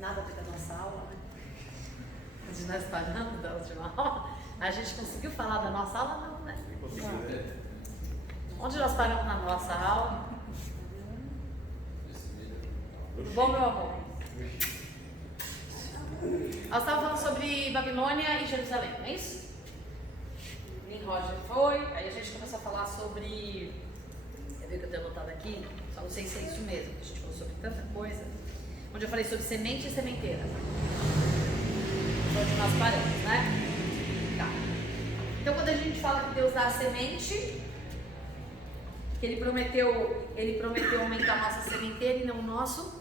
Nada a ver com a nossa aula, né? Antes de nós paramos da última aula, a gente conseguiu falar da nossa aula, não, né? Onde nós paramos na nossa aula? Tudo bom, meu amor? Nós estávamos falando sobre Babilônia e Jerusalém, não é isso? Nimrod foi, aí a gente começou a falar sobre... Eu vi que eu tenho anotado aqui, só não sei se é isso mesmo, a gente falou sobre tanta coisa. Onde eu falei sobre semente e sementeira. Onde nós paramos, né? Tá. Então, quando a gente fala que Deus dá a semente, que Ele prometeu aumentar a nossa sementeira e não o nosso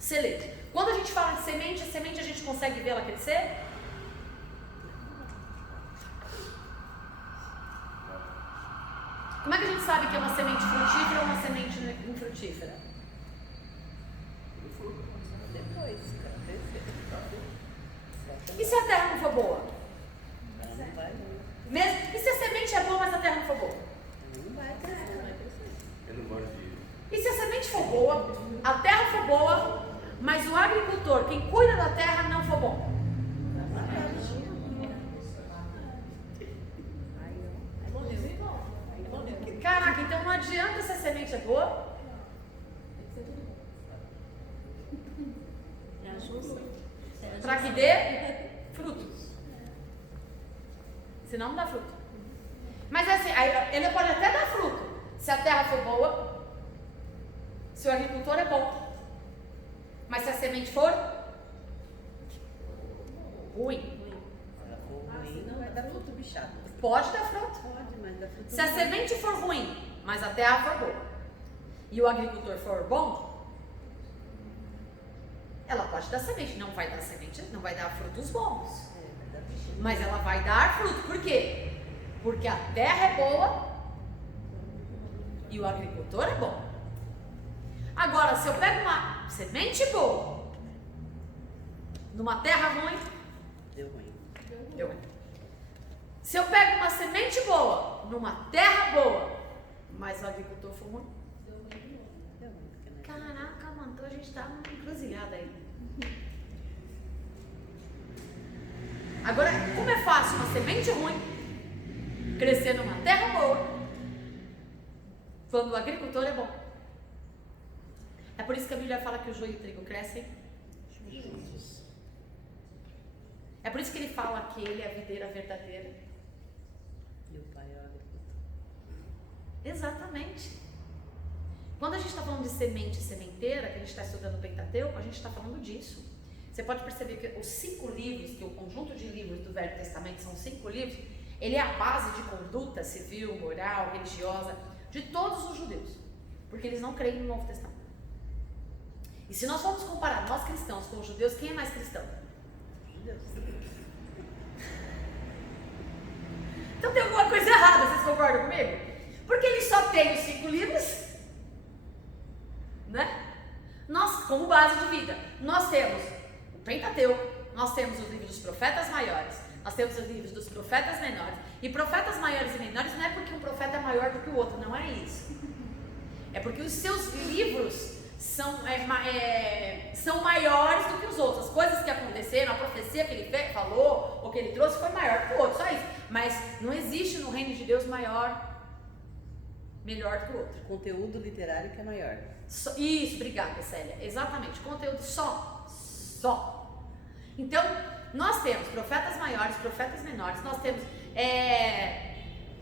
celeiro. Quando a gente fala de semente, a semente a gente consegue vê-la crescer? Como é que a gente sabe que é uma semente frutífera ou uma semente infrutífera? Depois, E se a terra não for boa? não vai. E se a semente é boa, mas a terra não for boa? Não vai crescer, não vai crescer. Eu não gosto de... E se a semente for boa, a terra for boa, mas o agricultor, quem cuida da terra, não for bom? Caraca, então não adianta se a semente é boa. Para que dê frutos. Senão não dá fruto. Mas assim, ele pode até dar fruto se a terra for boa, se o agricultor é bom. Mas se a semente for ruim, Não vai dar fruto bichado. pode dar fruto. Pode, mas dá fruto. Se a semente for ruim, mas a terra for boa, e o agricultor for bom, ela pode dar semente. Não vai dar semente, não vai dar frutos bons. Vai dar bichinho. Mas ela vai dar fruto. Por quê? Porque a terra é boa e o agricultor é bom. Agora, se eu pego uma semente boa numa terra ruim, Deu ruim. deu ruim. Se eu pego uma semente boa numa terra boa, mas o agricultor for ruim, Deu ruim, porque não é. caraca, mano, então a gente tá numa encruzilhada aí. Agora, como é fácil uma semente ruim crescer numa terra boa, quando o agricultor é bom? É por isso que a Bíblia fala que o joio e o trigo crescem juntos. É por isso que ele fala que ele é a videira verdadeira. E o pai é o agricultor. Exatamente. Quando a gente está falando de semente e sementeira, que a gente está estudando o Pentateuco, a gente está falando disso. Você pode perceber que os 5 livros, que o conjunto de livros do Velho Testamento são 5 livros, ele é a base de conduta civil, moral, religiosa, de todos os judeus. Porque eles não creem no Novo Testamento. E se nós formos comparar nós cristãos com os judeus, quem é mais cristão? Judeus. Então tem alguma coisa errada, vocês concordam comigo? Porque eles só têm os 5 livros, né? Nós, como base de vida, nós temos o Pentateuco, nós temos os livros dos profetas maiores, nós temos os livros dos profetas menores. E profetas maiores e menores não é porque um profeta é maior do que o outro, não é isso. É porque os seus livros são maiores do que os outros. As coisas que aconteceram, a profecia que ele falou, ou que ele trouxe, foi maior que o outro, só isso. Mas não existe no reino de Deus melhor do que o outro. Conteúdo literário que é maior. Isso, obrigada, Célia. Exatamente, conteúdo só. Então, nós temos profetas maiores, profetas menores, nós temos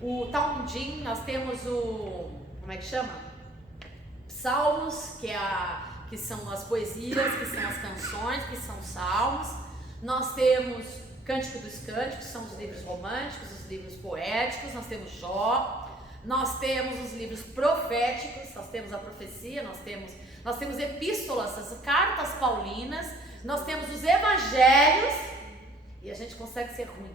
o Talmudim, nós temos como é que chama? Salmos, que são as poesias, que são as canções, que são salmos. Nós temos Cântico dos Cânticos, são os livros românticos, os livros poéticos. Nós temos Jó. Nós temos os livros proféticos, nós temos a profecia, nós temos epístolas, as cartas paulinas, nós temos os evangelhos, e a gente consegue ser ruim.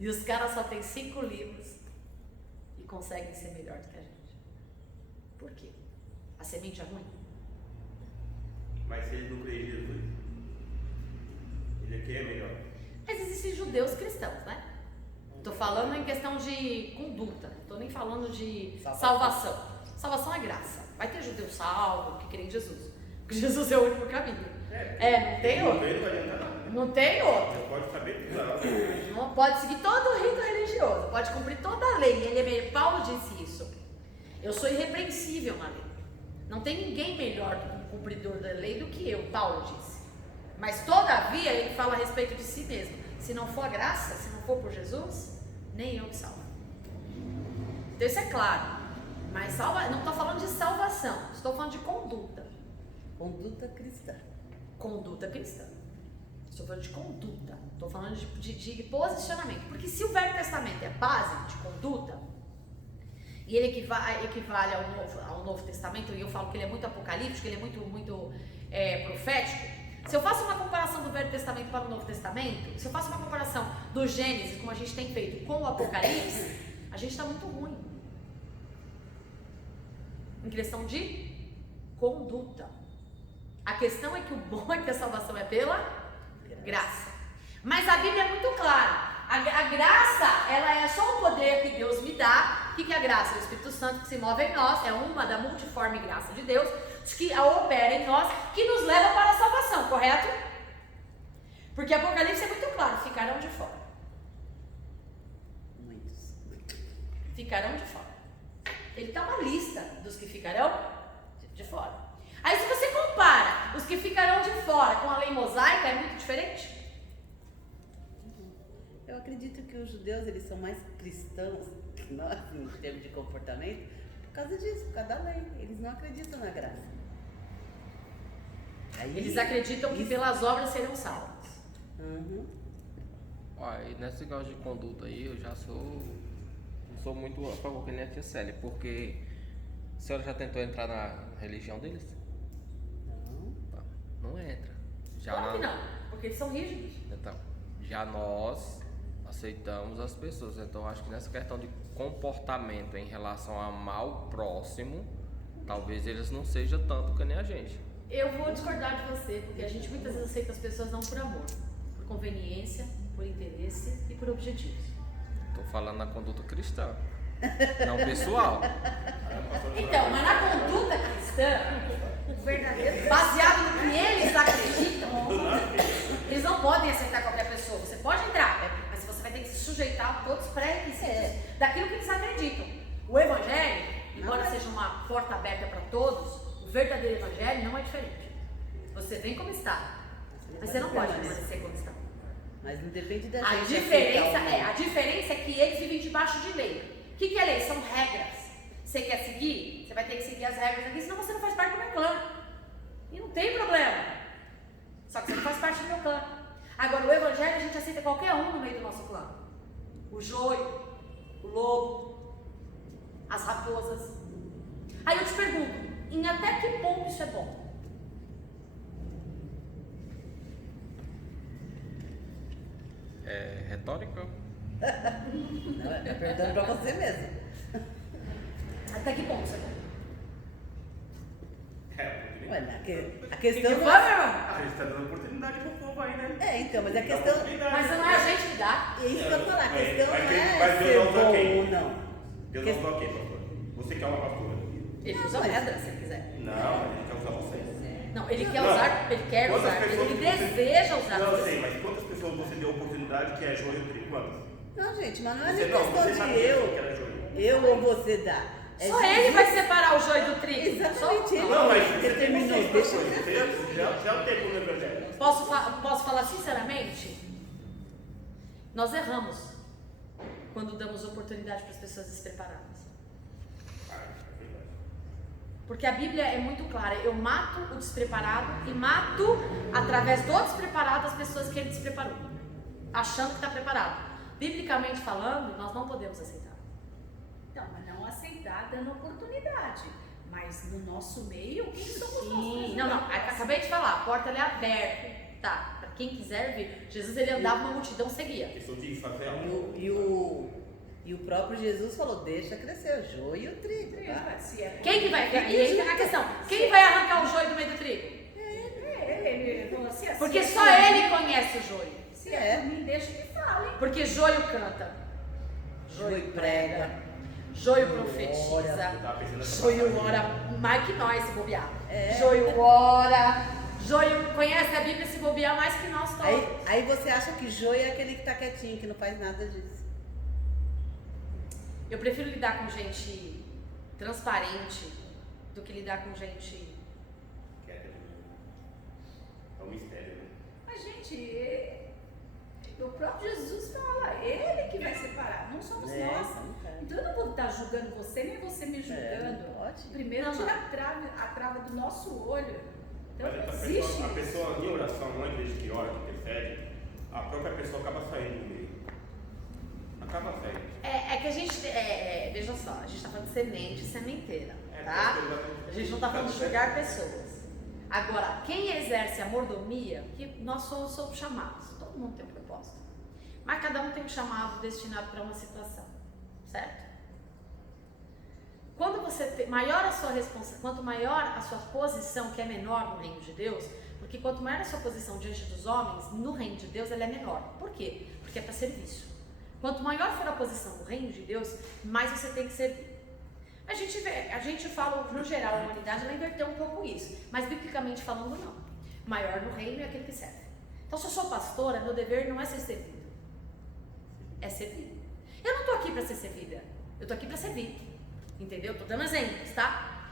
E os caras só têm 5 livros e conseguem ser melhor do que a gente. Por quê? A semente é ruim? Mas se ele não crê em Jesus, ele aqui é melhor. Mas existem judeus cristãos, né? Estou falando em questão de conduta, não estou nem falando de salvação. Salvação é graça. Vai ter judeu salvo que crê em Jesus. O Porque Jesus é o único caminho. Não tem outro. Não vai adiantar nada. Não tem outro. Você pode saber tudo. Não pode seguir todo o rito religioso, pode cumprir toda a lei. Paulo disse isso. Eu sou irrepreensível na lei. Não tem ninguém melhor do que um cumpridor da lei do que eu, Paulo disse. Mas todavia ele fala a respeito de si mesmo. Se não for a graça, se não for por Jesus, nem eu me salvo. Então isso é claro. Mas não estou falando de salvação, estou falando de conduta. Conduta cristã. Conduta cristã. Estou falando de conduta. Estou falando de posicionamento. Porque se o Velho Testamento é base de conduta, e ele equivale ao Novo Testamento, e eu falo que ele é muito apocalíptico, ele é muito profético. Se eu faço uma comparação do Velho Testamento para o Novo Testamento, se eu faço uma comparação do Gênesis, como a gente tem feito, com o Apocalipse, a gente está muito ruim. Em questão de conduta. A questão é que o bom é que a salvação é pela graça. Mas a Bíblia é muito clara. A graça, ela é só o poder que Deus me dá. O que é a graça? É o Espírito Santo que se move em nós. É uma da multiforme graça de Deus que opera em nós, que nos leva para a salvação, correto? Porque Apocalipse é muito claro, ficarão de fora. Muitos. Ficarão de fora. Ele dá uma lista dos que ficarão de fora. Aí se você compara os que ficarão de fora com a lei mosaica, é muito diferente. Eu acredito que os judeus, eles são mais cristãos que nós, em termos de comportamento, por causa disso, por causa da lei. Eles não acreditam na graça. Aí, Eles acreditam que pelas obras serão salvos. Uhum. E nesse negócio de conduta aí, eu já sou muito a favor que nem a tia Célia, porque a senhora já tentou entrar na religião deles? Não. Não entra. Claro que não, porque eles são rígidos. Então, já nós aceitamos as pessoas, então acho que nessa questão de comportamento em relação a amar o próximo, talvez eles não sejam tanto que nem a gente. Eu vou discordar de você, porque a gente muitas vezes aceita as pessoas não por amor, por conveniência, por interesse e por objetivos. Tô falando na conduta cristã, não pessoal. Então, mas na conduta cristã, o verdadeiro, baseado no que eles acreditam, eles não podem aceitar qualquer pessoa. Você pode entrar, mas você vai ter que se sujeitar a todos os pré-requisitos daquilo que eles acreditam. O evangelho, embora seja uma porta aberta para todos, o verdadeiro evangelho não é diferente. Você vem como está, mas você não pode permanecer como está. Mas não depende da A gente. diferença é que eles vivem debaixo de lei. O que é lei? São regras. Você quer seguir? Você vai ter que seguir as regras aqui, senão você não faz parte do meu clã. E não tem problema. Só que você não faz parte do meu clã. Agora, o evangelho a gente aceita qualquer um no meio do nosso clã. O joio, o lobo, as raposas. Aí eu te pergunto, em até que ponto isso é bom? É retórica? Não, é perguntando pra você mesmo. Até que ponto isso é bom? Ué, a questão Que não foi, é... meu irmão? A gente tá dando oportunidade pro povo aí, né? Então, mas a questão... Mas não é a gente que dá. É isso que eu ia falar, a questão não é Mas ser Deus não usa bom quem? ou não. Deus não usa quem, pastor? Você quer uma pastora? Ele usa pedra, se ele quiser. Não, ele quer usar vocês. Não, ele quer Não. usar, ele quer Quantas usar, pessoas ele você- deseja usar. Não, eu sei, mas quantas pessoas você deu oportunidade que é joio e trigo? Quantas? Não, gente, mas não é Você nem não, questão você de sabia que era joio. eu ou você dá. É Só Jesus. ele vai separar o joio do trigo. Exatamente, Só- ele. Não, mas Ele você tem terminou, consciência deixa das coisas. Você já tem no evangelho. Posso falar sinceramente? Nós erramos quando damos oportunidade para as pessoas despreparadas. Porque a Bíblia é muito clara. Eu mato o despreparado e mato, através do despreparado, as pessoas que ele despreparou, achando que está preparado. Biblicamente falando, nós não podemos aceitar. Então, mas não aceitar dando oportunidade. Mas no nosso meio, quem somos nós? Não, acabei de falar, a porta ela é aberta, tá? Para quem quiser vir. Jesus ele andava, uma multidão seguia. Questão de fazer E o próprio Jesus falou, deixa crescer o joio e o trigo. Tá? Se é Quem que vai? E aí a questão, quem vai arrancar o joio do meio do trigo? ele falou assim, Porque assim, só ele conhece o joio. Se é por mim, deixa que fale. Porque joio canta, Joio prega. joio profetiza, Eu tava pensando nessa joio passagem. ora mais que nós se bobear. É. Joio ora, Joio conhece a Bíblia se bobear mais que nós todos. Aí você acha que joio é aquele que tá quietinho, que não faz nada disso. Eu prefiro lidar com gente transparente do que lidar com gente... É um mistério, né? Mas, gente, o próprio Jesus fala, ele que vai separar, não somos nós. Então eu não vou estar julgando você, nem você me julgando. Não pode. Primeiro Não, tira a trava do nosso olho. Então Mas não a existe. a pessoa em oração, não é igreja que ora, que intercede, a própria pessoa acaba saindo do meio. Acaba saindo. É que a gente, veja só, a gente está falando de semente e sementeira, É, tá? porque A gente não está falando de julgar pessoas. Agora, quem exerce a mordomia, que nós somos chamados, todo mundo tem um propósito, mas cada um tem um chamado destinado para uma situação, certo? Quando você tem, maior a sua responsabilidade, quanto maior a sua posição, que é menor no reino de Deus, porque quanto maior a sua posição diante dos homens, no reino de Deus ela é menor. Por quê? Porque é para serviço. Quanto maior for a posição no reino de Deus, mais você tem que servir. A gente fala, no geral, a humanidade ela inverteu um pouco isso, mas biblicamente falando não. Maior no reino é aquele que serve. Então, se eu sou pastora, meu dever não é ser servido, é servir. Eu não estou aqui para ser servida, eu estou aqui para servir, entendeu? Estou dando exemplos, tá?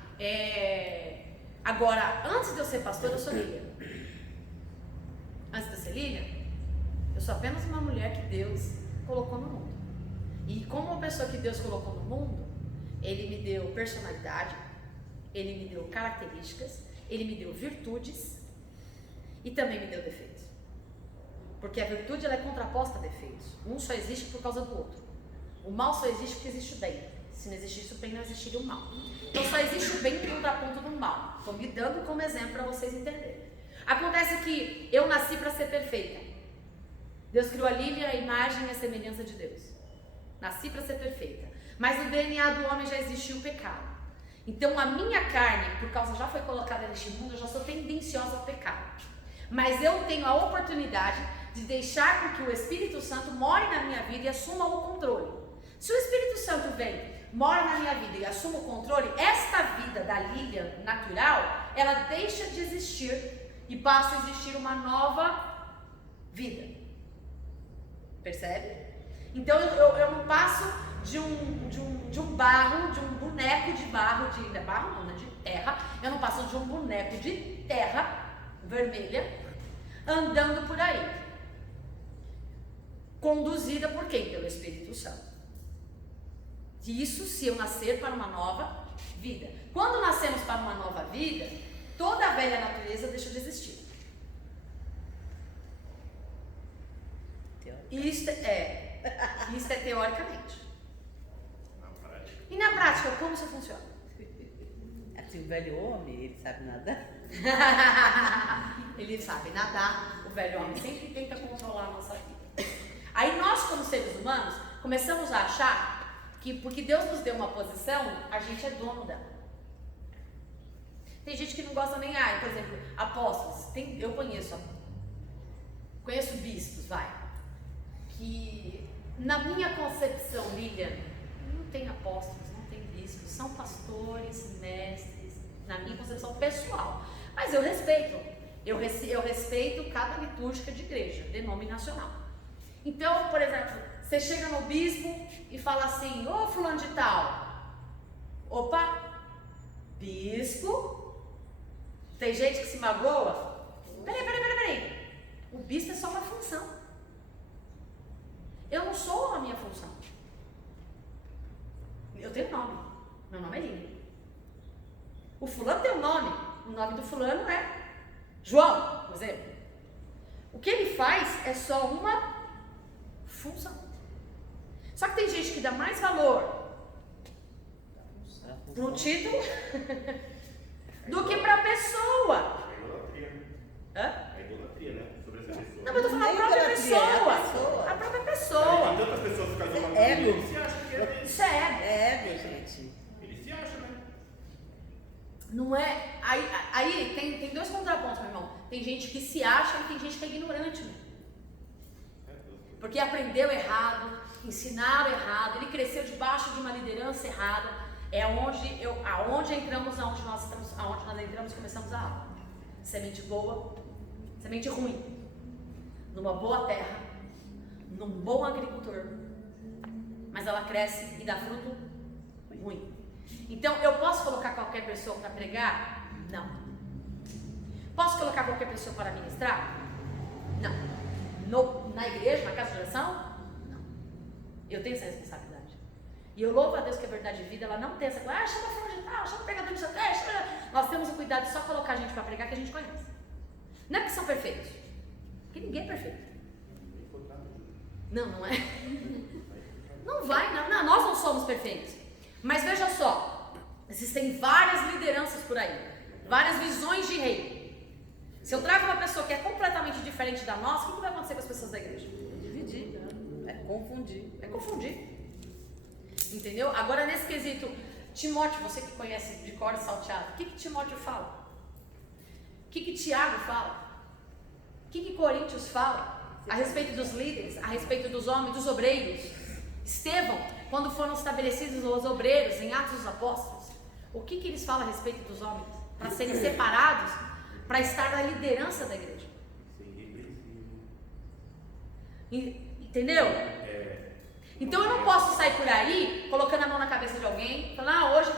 Agora, antes de eu ser pastora, eu sou Lilian. Antes de eu ser Lilian, eu sou apenas uma mulher que Deus colocou no mundo. E como uma pessoa que Deus colocou no mundo, Ele me deu personalidade, Ele me deu características, Ele me deu virtudes e também me deu defeitos. Porque a virtude ela é contraposta a defeitos. Um só existe por causa do outro. O mal só existe porque existe o bem. Se não existisse o bem, não existiria o mal. Então só existe o bem em contraponto do mal. Estou me dando como exemplo para vocês entenderem. Acontece que eu nasci para ser perfeita. Deus criou a Lívia, a imagem e a semelhança de Deus. Nasci para ser perfeita. Mas no DNA do homem já existia o pecado. Então a minha carne, por causa já foi colocada neste mundo, eu já sou tendenciosa ao pecado. Mas eu tenho a oportunidade de deixar com que o Espírito Santo more na minha vida e assuma o controle. Se o Espírito Santo vem, mora na minha vida e assuma o controle, esta vida da Lilian natural, ela deixa de existir e passa a existir uma nova vida. Percebe? Então eu não passo de um barro, de um boneco de barro, de terra, eu não passo de um boneco de terra vermelha andando por aí, conduzida por quem? Pelo Espírito Santo. Isso se eu nascer para uma nova vida. Quando nascemos para uma nova vida, toda a velha natureza deixa de existir. Isso é teoricamente. E na prática, como isso funciona? Assim, o velho homem, ele sabe nadar? Ele sabe nadar, o velho homem sempre tenta controlar a nossa vida. Aí nós, como seres humanos, começamos a achar que porque Deus nos deu uma posição, a gente é dono dela. Tem gente que não gosta nem, por exemplo, apóstolos. Eu conheço bispos, que na minha concepção, Lilian, não tem apóstolos, não tem bispos, são pastores, mestres, na minha concepção pessoal. Mas eu respeito, eu respeito cada litúrgica de igreja, denominacional. Então, por exemplo, você chega no bispo e fala assim, ô fulano de tal, opa, bispo, tem gente que se magoa? Peraí, o bispo é só uma função, eu não sou a minha função, eu tenho nome, meu nome é Lívia, o fulano tem um nome, o nome do fulano é João, por exemplo, o que ele faz é só uma função. Só que tem gente que dá mais valor pro título do que pra pessoa. É idolatria. Hã? É idolatria, né? Sobre essa pessoa. Não, mas eu tô falando a própria pessoa. A própria pessoa. Tem tantas pessoas que casam É ego. ele se acha que é Isso é ego. É, meu gente. Ele se acha, né? Não é. Aí tem dois contrapontos, meu irmão. Tem gente que se acha e tem gente que é ignorante, né? Porque aprendeu errado, ensinaram errado, ele cresceu debaixo de uma liderança errada. é aonde entramos, aonde nós entramos e começamos a aula. Semente boa, semente ruim, numa boa terra, num bom agricultor, mas ela cresce e dá fruto ruim. Então, eu posso colocar qualquer pessoa para pregar? Não. Posso colocar qualquer pessoa para ministrar? Não. Na igreja, na casa de oração? Não. Eu tenho essa responsabilidade. E eu louvo a Deus que a Verdade de Vida, ela não tem essa coisa, chama fulano de tal, chama pregador de seu texto. Nós temos o cuidado de só colocar a gente para pregar que a gente conhece. Não é porque são perfeitos. Porque ninguém é perfeito. Não é? Não vai, não, nós não somos perfeitos. Mas veja só, existem várias lideranças por aí, várias visões de reino. Se eu trago uma pessoa que é completamente diferente da nossa, o que vai acontecer com as pessoas da igreja? Dividir, é confundir. É confundir. Entendeu? Agora nesse quesito, Timóteo, você que conhece de cor e salteado, o que Timóteo fala? O que Tiago fala? O que Coríntios fala? A respeito dos líderes, a respeito dos homens, dos obreiros. Estevão, quando foram estabelecidos os obreiros em Atos dos Apóstolos, o que eles falam a respeito dos homens? Para serem separados, para estar na liderança da igreja. Entendeu? Então eu não posso sair por aí colocando a mão na cabeça de alguém, falando, hoje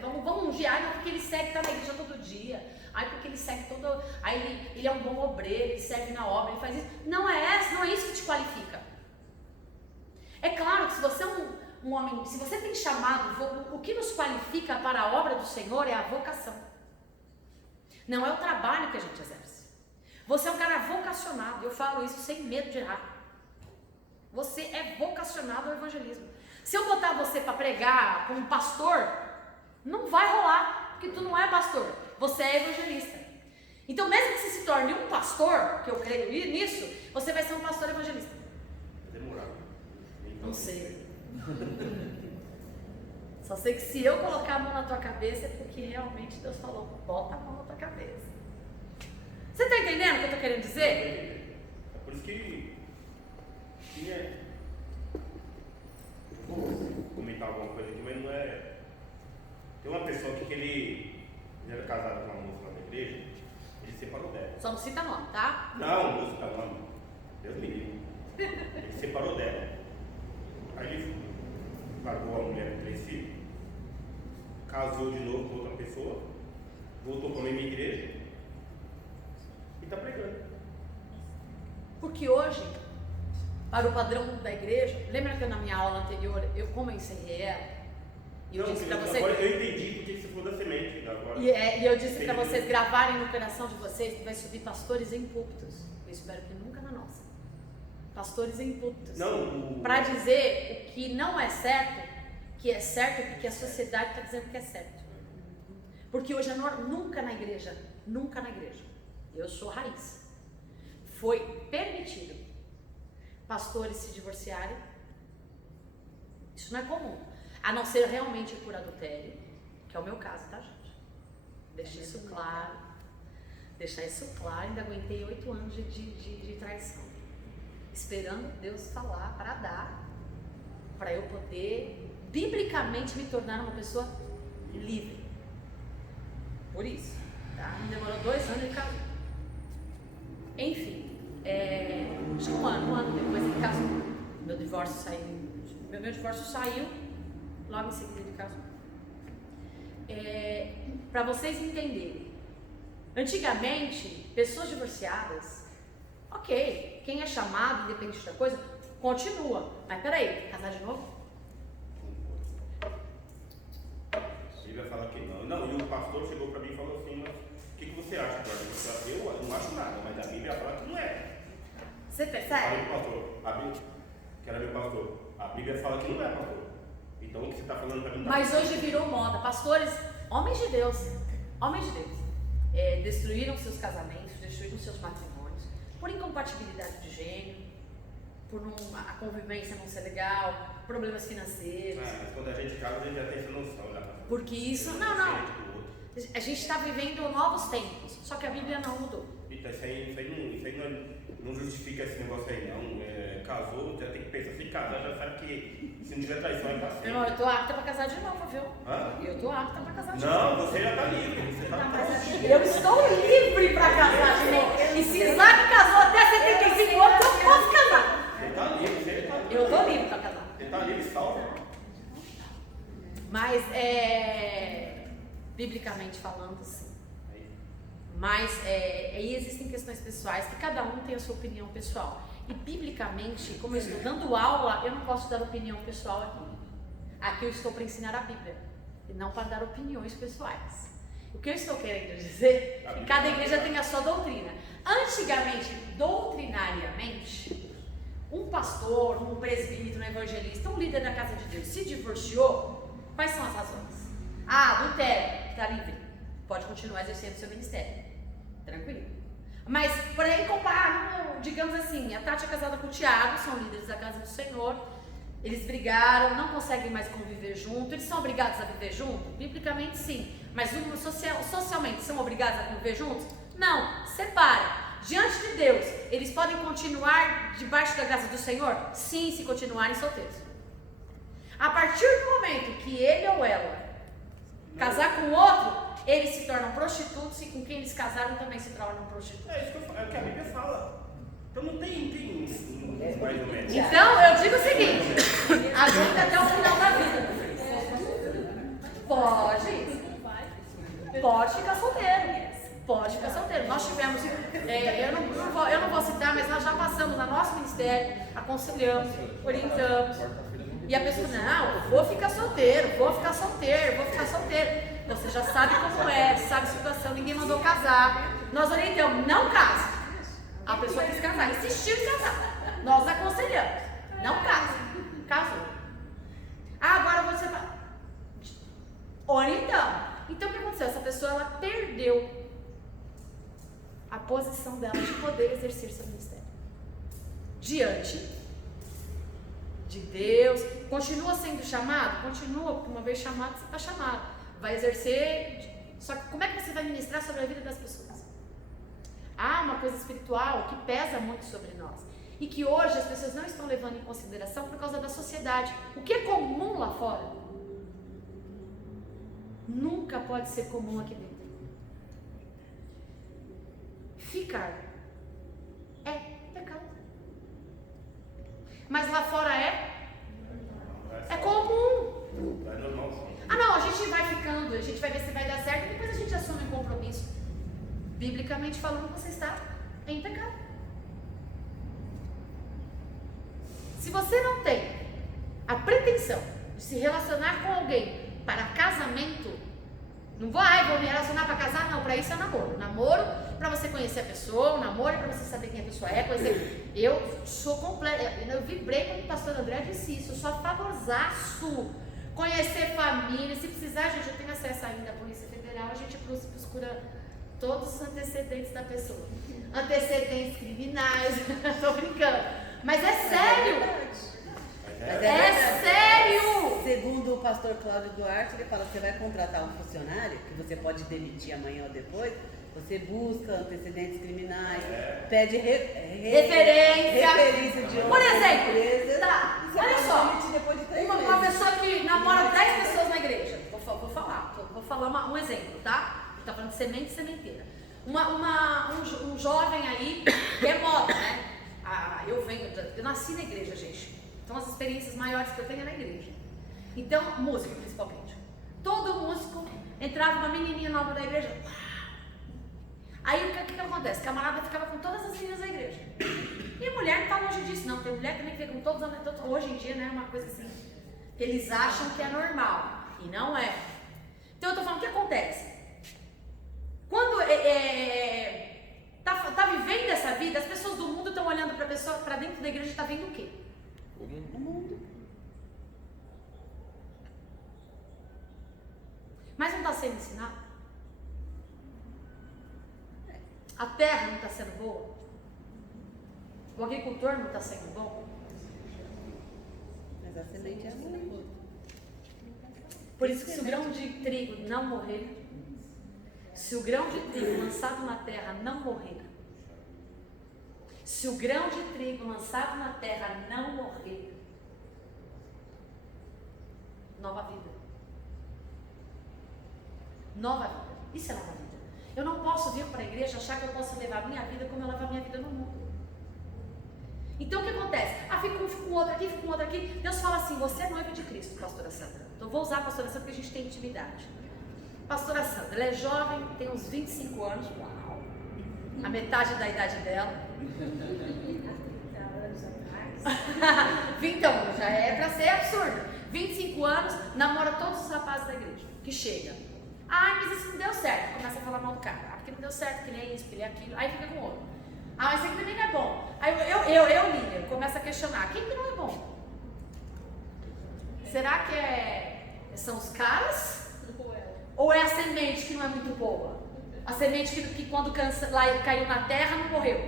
vamos ungir, porque ele segue, está na igreja todo dia, porque ele segue todo, ele é um bom obreiro, ele serve na obra, ele faz isso. Não é isso que te qualifica. É claro que se você é um homem, se você tem chamado, o que nos qualifica para a obra do Senhor é a vocação. Não é o trabalho que a gente exerce. Você é um cara vocacionado, eu falo isso sem medo de errar. Você é vocacionado ao evangelismo. Se eu botar você para pregar como pastor, não vai rolar, porque tu não é pastor, você é evangelista. Então mesmo que você se torne um pastor, que eu creio nisso, você vai ser um pastor evangelista. Demorar. Não sei. Só sei que se eu colocar a mão na tua cabeça é porque realmente Deus falou, bota a mão na tua cabeça. Você está entendendo o que eu estou querendo dizer? É por isso que eu vou comentar alguma coisa aqui, mas não é. Tem uma pessoa aqui que ele era casado com uma moça lá da igreja, ele se separou dela. Só não cita nome, tá? Não vou citar nome. Deus me livre. Ele se separou dela. Aí ele largou a mulher com 3 filhos, casou de novo com outra pessoa, voltou para a mesma igreja e está pregando. Porque hoje, para o padrão da igreja, lembra que na minha aula anterior, como eu encerrei ela? E eu disse para vocês. Agora eu entendi porque você falou da semente. Agora. E eu disse para vocês gravarem no coração de vocês que vai subir pastores em púlpitos. Eu espero que nunca na nossa. Pastores em púlpitos. Para dizer o que não é certo, que é certo porque a sociedade está dizendo que é certo. Porque hoje nunca na igreja, eu sou raiz, foi permitido pastores se divorciarem. Isso não é comum, a não ser realmente por adultério, que é o meu caso, tá, gente? Deixar isso claro, ainda aguentei 8 anos de traição, esperando Deus falar para dar, para eu poder biblicamente me tornar uma pessoa livre. Por isso, tá? Demorou 2 anos de casar. Enfim, acho que um ano depois ele casou. Meu divórcio saiu, logo em seguida ele casou. Para vocês entenderem, antigamente, pessoas divorciadas, ok, quem é chamado, independente da coisa, continua. Mas peraí, casar de novo? A Bíblia fala que não. Não, e o pastor chegou para mim e falou assim, mas o que você acha, Eduardo? Eu não acho nada, mas a Bíblia fala que não é. Você Falei percebe? pro pastor, a Bíblia, que era meu pastor, a Bíblia fala que não é, pastor. Então o que você está falando para mim? Mas hoje virou moda. Pastores, homens de Deus, destruíram seus casamentos, destruíram seus matrimônios, por incompatibilidade de gênero, por a convivência não ser legal, problemas financeiros. Mas quando a gente casa, a gente já tem essa noção. Porque isso, não. A gente está vivendo novos tempos, só que a Bíblia não mudou. Então, isso aí não justifica esse negócio aí não. Casou, já tem que pensar, se casar, já sabe que se não tiver traição é pra sempre. Irmão, eu tô apta pra casar de novo, viu? Hã? Eu tô apta pra casar de novo. Não, você já tá livre. Você tá Eu estou livre pra casar de novo. E se Isaac casou até 75 anos, eu posso casar. Você tá livre, você tá livre. Eu tô livre pra casar. Você tá livre, salvo. Mas, biblicamente falando, sim. Mas aí existem questões pessoais que cada um tem a sua opinião pessoal. E biblicamente, como eu estou dando aula, eu não posso dar opinião pessoal aqui. Aqui eu estou para ensinar a Bíblia e não para dar opiniões pessoais. O que eu estou querendo dizer é que cada igreja tem a sua doutrina. Antigamente, doutrinariamente, um pastor, um presbítero, um evangelista, um líder da casa de Deus se divorciou, quais são as razões? Adultério, está livre, pode continuar exercendo seu ministério. Tranquilo. Mas, por aí, comparar, digamos assim, a Tati é casada com o Tiago, são líderes da casa do Senhor, eles brigaram, não conseguem mais conviver junto, eles são obrigados a viver junto? Biblicamente, sim. Mas socialmente, são obrigados a conviver juntos? Não, separa. Diante de Deus, eles podem continuar debaixo da graça do Senhor? Sim, se continuarem solteiros. A partir do momento que ele ou ela casar com outro, eles se tornam prostitutos e com quem eles casaram também se tornam prostitutos. É isso que eu falo, é o que a Bíblia fala. Então não tem mais ou menos. Então eu digo o seguinte: aguenta até o final da vida. Pode ficar solteiro. Pode ficar solteiro. Nós tivemos, eu não vou citar, mas nós já passamos no nosso ministério, aconselhamos, orientamos. E a pessoa, não, vou ficar solteiro. Você já sabe como é, sabe a situação, ninguém mandou casar. Nós orientamos, não casa. A pessoa quis casar, insistiu em casar. Nós aconselhamos, não casa. Casou. Agora você vai. Orientamos. Então o que aconteceu? Essa pessoa, ela perdeu a posição dela de poder exercer seu ministério diante de Deus. Continua sendo chamado? Continua, porque uma vez chamado, você está chamado. Vai exercer, só que como é que você vai ministrar sobre a vida das pessoas? Há uma coisa espiritual que pesa muito sobre nós e que hoje as pessoas não estão levando em consideração por causa da sociedade. O que é comum lá fora nunca pode ser comum aqui dentro. Ficar é pecado, mas lá fora é comum. É normal. Ah não, a gente vai ficando, a gente vai ver se vai dar certo e depois a gente assume um compromisso. Biblicamente falando, você está em pecado. Se você não tem a pretensão de se relacionar com alguém para casamento, não vou me relacionar para casar, não, para isso é namoro. Namoro para você conhecer a pessoa, namoro para você saber quem a pessoa é, conhecer. Eu sou completa, eu vibrei quando o pastor André disse isso, eu sou a favorzaço. Conhecer família, se precisar, gente, eu tenho acesso ainda à Polícia Federal, a gente procura todos os antecedentes da pessoa. Antecedentes criminais, tô brincando. Mas é sério! É sério! Segundo o pastor Cláudio Duarte, ele fala que você vai contratar um funcionário, que você pode demitir amanhã ou depois, você busca antecedentes criminais, pede referência de por exemplo, empresas, tá, e você olha pode só, demitir depois de 3 uma meses. pessoa que namora 10 pessoas na igreja, vou falar um exemplo, tá? Tá falando de semente e sementeira. Um jovem aí que é moda, né? Eu nasci na igreja, gente. Então as experiências maiores que eu tenho é na igreja. Então, música principalmente. Todo músico entrava uma menininha nova da igreja. Aí o que acontece? O camarada ficava com todas as meninas da igreja. E a mulher não está longe disso, não. Tem mulher também que fica com todos os homens. Hoje em dia, né, é uma coisa assim, que eles acham que é normal. E não é. Então eu estou falando o que acontece. Quando tá vivendo essa vida, as pessoas do mundo estão olhando para a pessoa, para dentro da igreja, e está vendo o quê? O O mundo. Mas não está sendo ensinado? A terra não está sendo boa? O agricultor não está sendo bom? Mas a semente é ruim. Por isso que se o grão de trigo não morrer, se o grão de trigo lançado na terra não morrer, Se o grão de trigo lançado na terra não morrer, nova vida. Nova vida. Isso é nova vida. Eu não posso vir para a igreja achar que eu posso levar a minha vida como eu levo a minha vida no mundo. Então o que acontece? Fica um outro aqui, fica um outro aqui. Deus fala assim, você é noiva de Cristo, pastora Sandra. Então vou usar a pastora Sandra porque a gente tem intimidade. Pastora Sandra, ela é jovem, tem uns 25 anos. Uau! A metade da idade dela. 30 anos atrás. Então, já é pra ser absurdo. 25 anos, namora todos os rapazes da igreja. Que chega. Mas isso não deu certo. Começa a falar mal do cara. Porque não deu certo, porque ele é isso, porque ele é aquilo. Aí fica com o outro. Mas esse aqui também não é bom. Aí eu líder, começo a questionar. Quem que não é bom? Será que são os caras? Ou é a semente que não é muito boa? A semente que quando caiu na terra não morreu,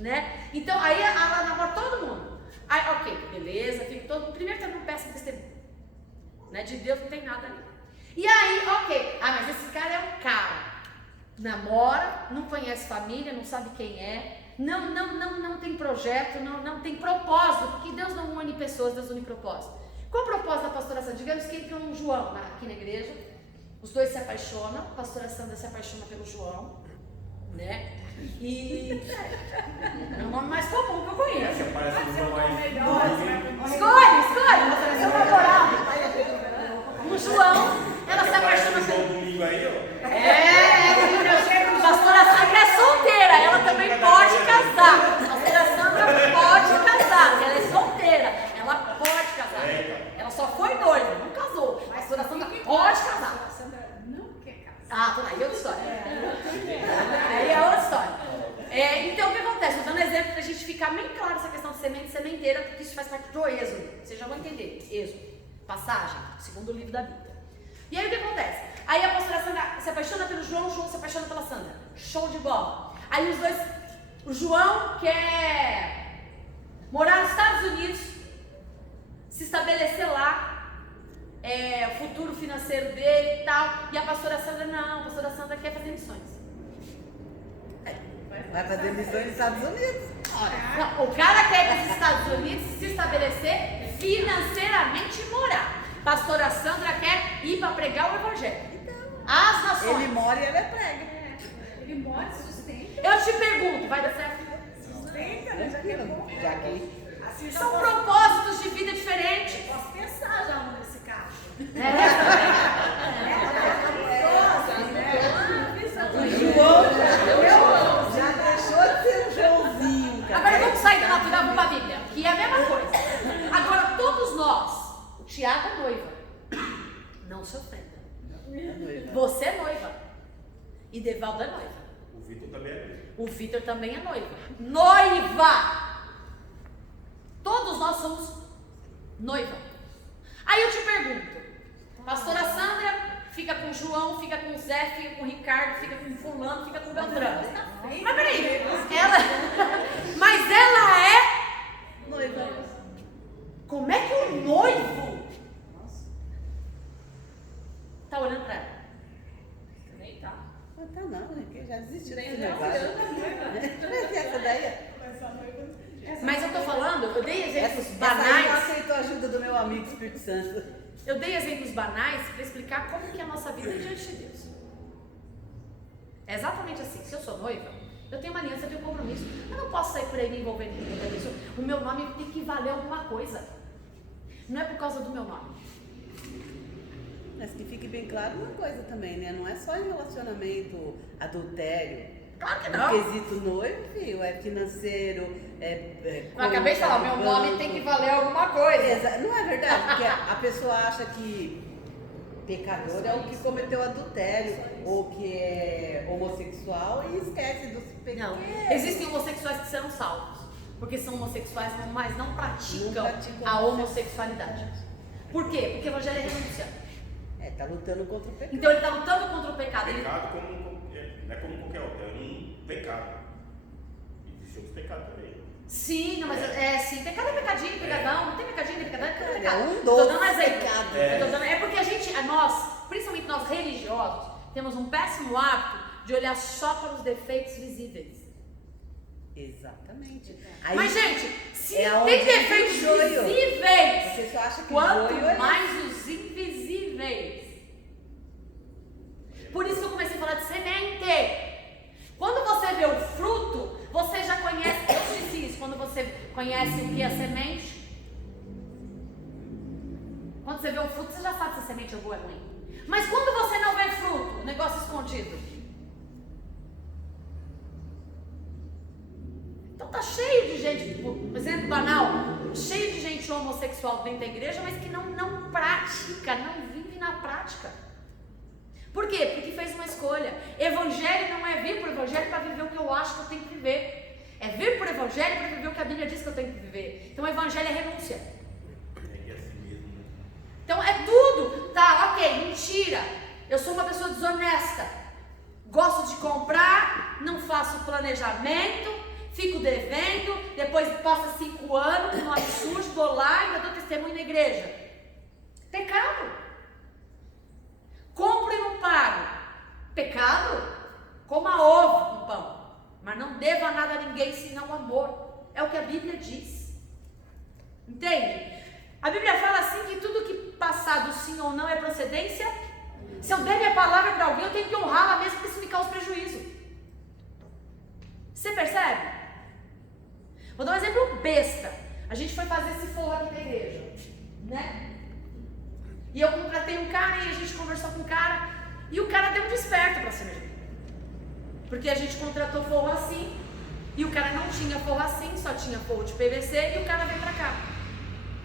né? Então aí ela namora todo mundo. Aí, ok, beleza, fica todo. Primeiro também não peça testemunho, né? De Deus não tem nada ali. E aí, ok, mas esse cara é um cara. Namora, não conhece família, não sabe quem é, não tem projeto, não tem propósito, porque Deus não une pessoas, Deus une propósito. Qual o propósito da pastora Sandra? Digamos que entra um João aqui na igreja, os dois se apaixonam, a pastora Sandra se apaixona pelo João, né? E é o nome mais comum que eu conheço. Escolhe, seu favorado. O João, ela se apaixona pelo... Pastora Sandra é solteira, ela também pode casar. Pastora Sandra pode casar, ela é solteira, ela pode casar. Ela só foi noiva, não casou. Pastora Sandra pode casar. A Sandra não quer casar. Aí é outra história. Aí é outra história. Então o que acontece? Estou dando exemplo para a gente ficar bem claro essa questão de semente e sementeira, porque isso faz parte do Êxodo. Vocês já vão entender. Êxodo, passagem, segundo livro da Bíblia. E aí o que acontece? Aí a pastora Sandra se apaixona pelo João, o João se apaixona pela Sandra. Show de bola. Aí os dois, o João quer morar nos Estados Unidos, se estabelecer lá, o futuro financeiro dele e tal. E a pastora Sandra não, a pastora Sandra quer fazer missões. Vai fazer missões nos Estados Unidos. Não, o cara quer ir para os Estados Unidos se estabelecer financeiramente e morar. Pastora Sandra quer ir para pregar o evangelho. As nações. Ele mora e ela prega. Ele mora, sustenta. Eu te pergunto, vai dar certo? Sustenta, né? Já que é bom. Já que Assim, já São posso- propósitos de vida diferentes. Posso pensar já nesse cacho. o João já deixou de ser um Joãozinho, cara. Agora vamos sair da natural e vamos para a Bíblia, que é a mesma coisa. Agora todos nós, o Tiago é noiva, não se ofenda. Você é noiva. E Devaldo é noiva. O Vitor também é noivo. O Vitor também é noiva. Noiva! Todos nós somos noiva. Aí eu te pergunto, pastora Sandra fica com o João, fica com o Zé, fica com o Ricardo, fica com o fulano, fica com o Beltrano. Mas peraí, mas ela é Noiva. Como é que o noivo tá olhando pra ela? Nem tá. Não tá não, né? Que já desistiu Nem desse não, negócio. não, Vai ser essa daí? Mas eu tô falando, eu dei exemplos Essa aí não banais. aceitou a ajuda do meu amigo Espírito Santo. Eu dei exemplos banais para explicar como que é a nossa vida é diante de Deus. É exatamente assim. Se eu sou noiva, eu tenho uma aliança, eu tenho um compromisso. Eu não posso sair por aí me envolvendo com outra pessoa. O meu nome tem que valer alguma coisa. Não é por causa do meu nome. Mas que fique bem claro uma coisa também, né? Não é só em relacionamento, adultério. Claro que No não. quesito noivo, filho, é financeiro, Eu acabei de falar, meu nome tem que valer alguma coisa. Não é verdade? Porque a pessoa acha que pecador é o que cometeu adultério ou que é homossexual e esquece dos pecados. Não, existem homossexuais que serão salvos, porque são homossexuais, mas não praticam a homossexualidade. Por quê? Porque o evangelho é renúncia. Tá lutando contra o pecado. Então ele está lutando contra o pecado. Ele... Pecado não é como qualquer outro, é um pecado. Existem outros pecados também. Sim, não, mas sim, pecado é pecadinho, pecadão, não tem pecadinho, nem pecadão, é pecado. um Tô dos dando exemplo. pecados. É porque a gente, nós, principalmente nós religiosos, temos um péssimo hábito de olhar só para os defeitos visíveis. Exatamente. Mas, gente, se é tem onde defeitos entra o joio. visíveis, Você só acha que quanto joio é mais os invisíveis. Por isso que eu comecei a falar de semente. Quando você vê o fruto, você já conhece. Eu disse isso, quando você conhece o que é semente. Quando você vê o fruto, você já sabe se a semente é boa ou é ruim. Mas quando você não vê fruto, o negócio escondido. Então tá cheio de gente, por exemplo banal, cheio de gente homossexual dentro da igreja, mas que não pratica, não vive na prática. Por quê? Porque fez uma escolha. Evangelho não é vir para o evangelho para viver o que eu acho que eu tenho que viver. É vir para o evangelho para viver o que a Bíblia diz que eu tenho que viver. Então o evangelho é renúncia. É assim mesmo, né? Então é tudo, tá, ok, mentira, eu sou uma pessoa desonesta, gosto de comprar, não faço planejamento, fico devendo, depois passa 5 anos, um absurdo, vou lá e ainda dou testemunho na igreja. Pecado. Compro e não pago. Pecado. Coma ovo com pão, mas não deva nada a ninguém senão o amor. É o que a Bíblia diz. Entende? A Bíblia fala assim que tudo que passar do sim ou não é procedência. Se eu der minha palavra para alguém, eu tenho que honrá-la mesmo que isso me cause prejuízo. Você percebe? Vou dar um exemplo besta. A gente foi fazer esse forro aqui na igreja, né? E eu contratei um cara e a gente conversou com o cara. E o cara deu um desperto pra cima de mim. Porque a gente contratou forro assim. E o cara não tinha forro assim, só tinha forro de PVC. E o cara veio pra cá.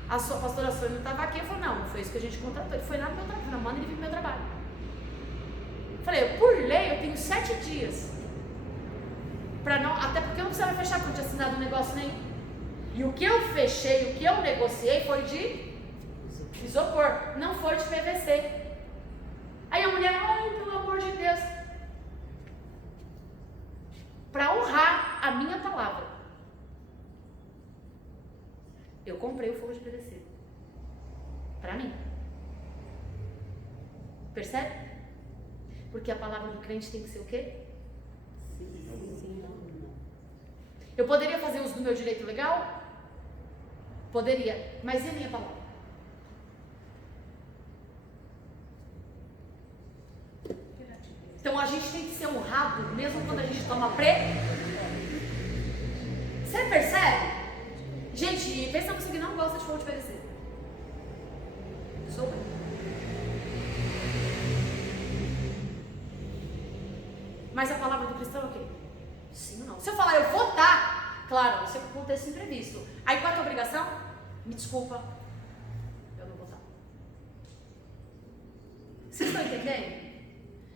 A pastora Sônia não estava aqui, eu falei, não foi isso que a gente contratou. Ele foi lá no meu trabalho, manda ele vir pro meu trabalho. Eu falei, por lei eu tenho 7 dias. Pra não, até porque eu não precisava fechar, porque eu não tinha assinado um negócio nenhum. E o que eu fechei, o que eu negociei foi de isopor, não foi de PVC. Aí a mulher, ai, pelo amor de Deus. Pra honrar a minha palavra, eu comprei o forro de PVC. Pra mim. Percebe? Porque a palavra do crente tem que ser o quê? Sim, não. Eu poderia fazer uso do meu direito legal? Poderia. Mas e a minha palavra? Então a gente tem que ser honrado, mesmo quando a gente toma Você percebe? Gente, pensa você que não gosta de forro de PVC. Sou eu. Mas a palavra do cristão é o quê? Sim ou não? Se eu falar, eu vou estar, claro, você com contexto imprevisto. Aí qual é a tua obrigação? Me desculpa, eu não vou estar. Vocês estão entendendo?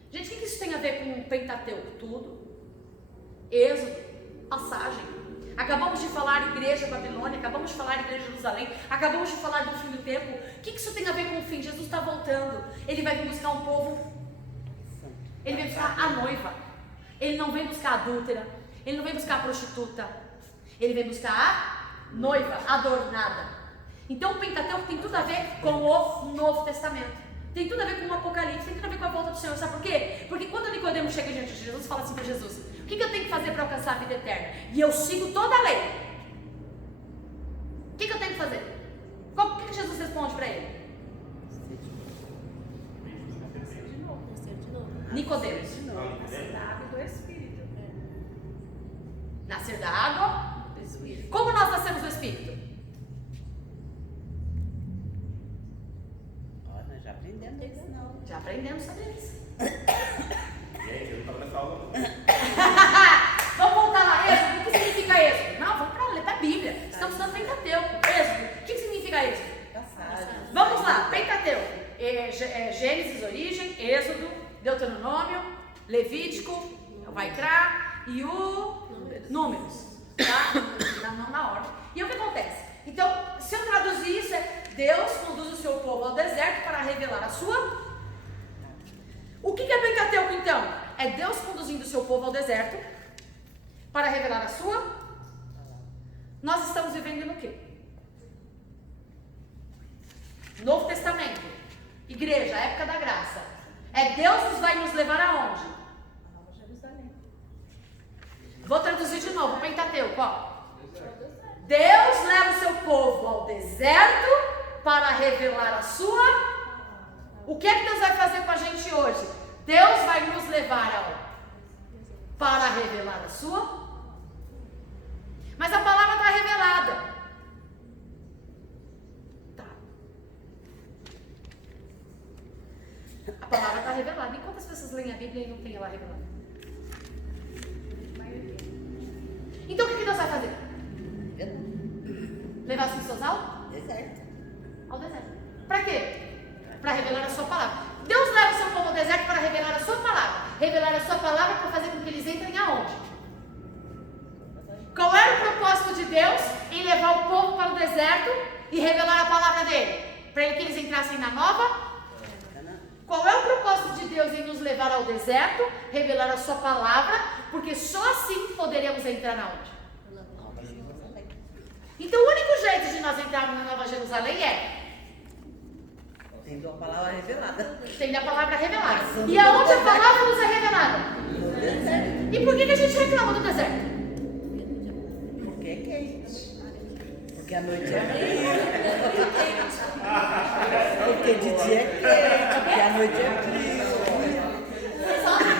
Gente, o que isso tem a ver com o Pentateuco? Tudo. Êxodo, passagem. Acabamos de falar igreja Babilônia, acabamos de falar igreja Jerusalém, acabamos de falar do fim do tempo. O que isso tem a ver com o fim? Jesus está voltando. Ele vai vir buscar um povo. Ele vem buscar a noiva. Ele não vem buscar a adúltera. Ele não vem buscar a prostituta. Ele vem buscar a noiva adornada. Então o Pentateuco tem tudo a ver com o Novo Testamento. Tem tudo a ver com o Apocalipse, tem tudo a ver com a volta do Senhor. Sabe por quê? Porque quando Nicodemo chega diante de Jesus e fala assim para Jesus: o que eu tenho que fazer para alcançar a vida eterna? E eu sigo toda a lei. O que eu tenho que fazer? O que Jesus responde para ele? Nicodemo. Nascer da água e do Espírito. Nascer da água do Espírito. Como nós nascemos do Espírito? Nós já aprendemos isso, não. Já aprendemos sobre isso. Gente, eu não estava nessa aula. Vamos voltar lá. Êxodo, o que significa Êxodo? Não, vamos para a Bíblia. Estamos estudando Pentateuco. Êxodo, o que significa Êxodo? Vamos lá, Pentateuco. Gênesis, origem, Êxodo, Deuteronômio, Levítico, Vaikra e o Números. Tá? Não na ordem. E o que acontece? Então, se eu traduzir isso, Deus conduz o seu povo ao deserto para revelar a sua. O que é Pentateuco então? É Deus conduzindo o seu povo ao deserto para revelar a sua. Nós estamos vivendo no quê? Novo Testamento, igreja, época da graça. Deus vai nos levar aonde? A Nova Jerusalém. Vou traduzir de novo, o Pentateuco, ó. Deus leva o seu povo ao deserto para revelar a sua. O que é que Deus vai fazer com a gente hoje? Deus vai nos levar para revelar a sua. Mas a palavra está revelada. Tá. A palavra está revelada. E quantas pessoas leem a Bíblia e não tem ela revelada? Então o que Deus vai fazer? Levar as pessoas ao Deserto. deserto. Para quê? Para revelar a sua palavra. Deus leva o seu povo ao deserto para revelar a sua palavra. Revelar a sua palavra para fazer com que eles entrem aonde? Qual era o propósito de Deus em levar o povo para o deserto e revelar a palavra dele? Para que eles entrassem na nova? Qual é o propósito de Deus em nos levar ao deserto, revelar a sua palavra, porque só assim poderemos entrar aonde? Então o único jeito de nós entrarmos na Nova Jerusalém é Tendo a palavra revelada. tendo a palavra revelada. E aonde a palavra nos é revelada? No deserto. E por que a gente reclama do deserto? Porque é quente. Porque a noite é fria. Porque de dia é quente. Porque a noite é fria.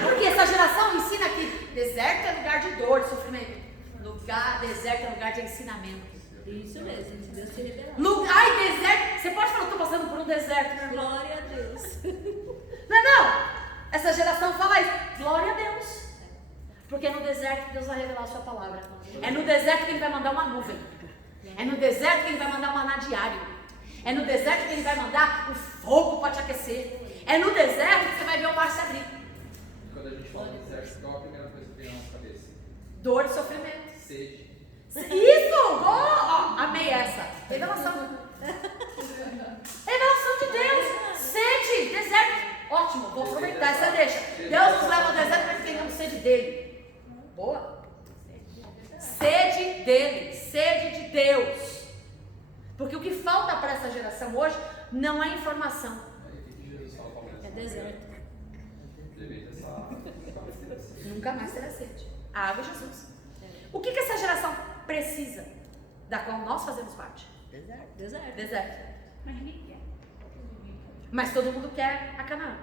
Porque essa geração ensina que deserto é lugar de dor, de sofrimento. Deserto é lugar de ensinamento. Isso mesmo, Deus te revelar. Ai, deserto. Você pode falar, eu estou passando por um deserto, meu irmão. Glória a Deus. Não. Essa geração fala isso. Glória a Deus. Porque é no deserto que Deus vai revelar a sua palavra. É no deserto que Ele vai mandar uma nuvem. É no deserto que Ele vai mandar um maná diário. É no deserto que Ele vai mandar o fogo para te aquecer. É no deserto que você vai ver o mar se abrir. Quando a gente fala de deserto, qual a primeira coisa que vem na nossa cabeça? Dor e sofrimento. Sede. Isso! Amei essa. Revelação. Revelação de Deus. Sede, deserto. Ótimo, vou aproveitar essa deixa. Deus nos leva ao deserto para que tenhamos sede dele. Boa. Sede dele, sede de Deus. Porque o que falta para essa geração hoje não é informação. Aí o que Jesus fala para nós? É deserto. Deveria essa Nunca mais terá sede. A água é Jesus. O que essa geração precisa, da qual nós fazemos parte? Deserto. Deserto. Deserto. Mas ninguém quer. Mas todo mundo quer a Canaã.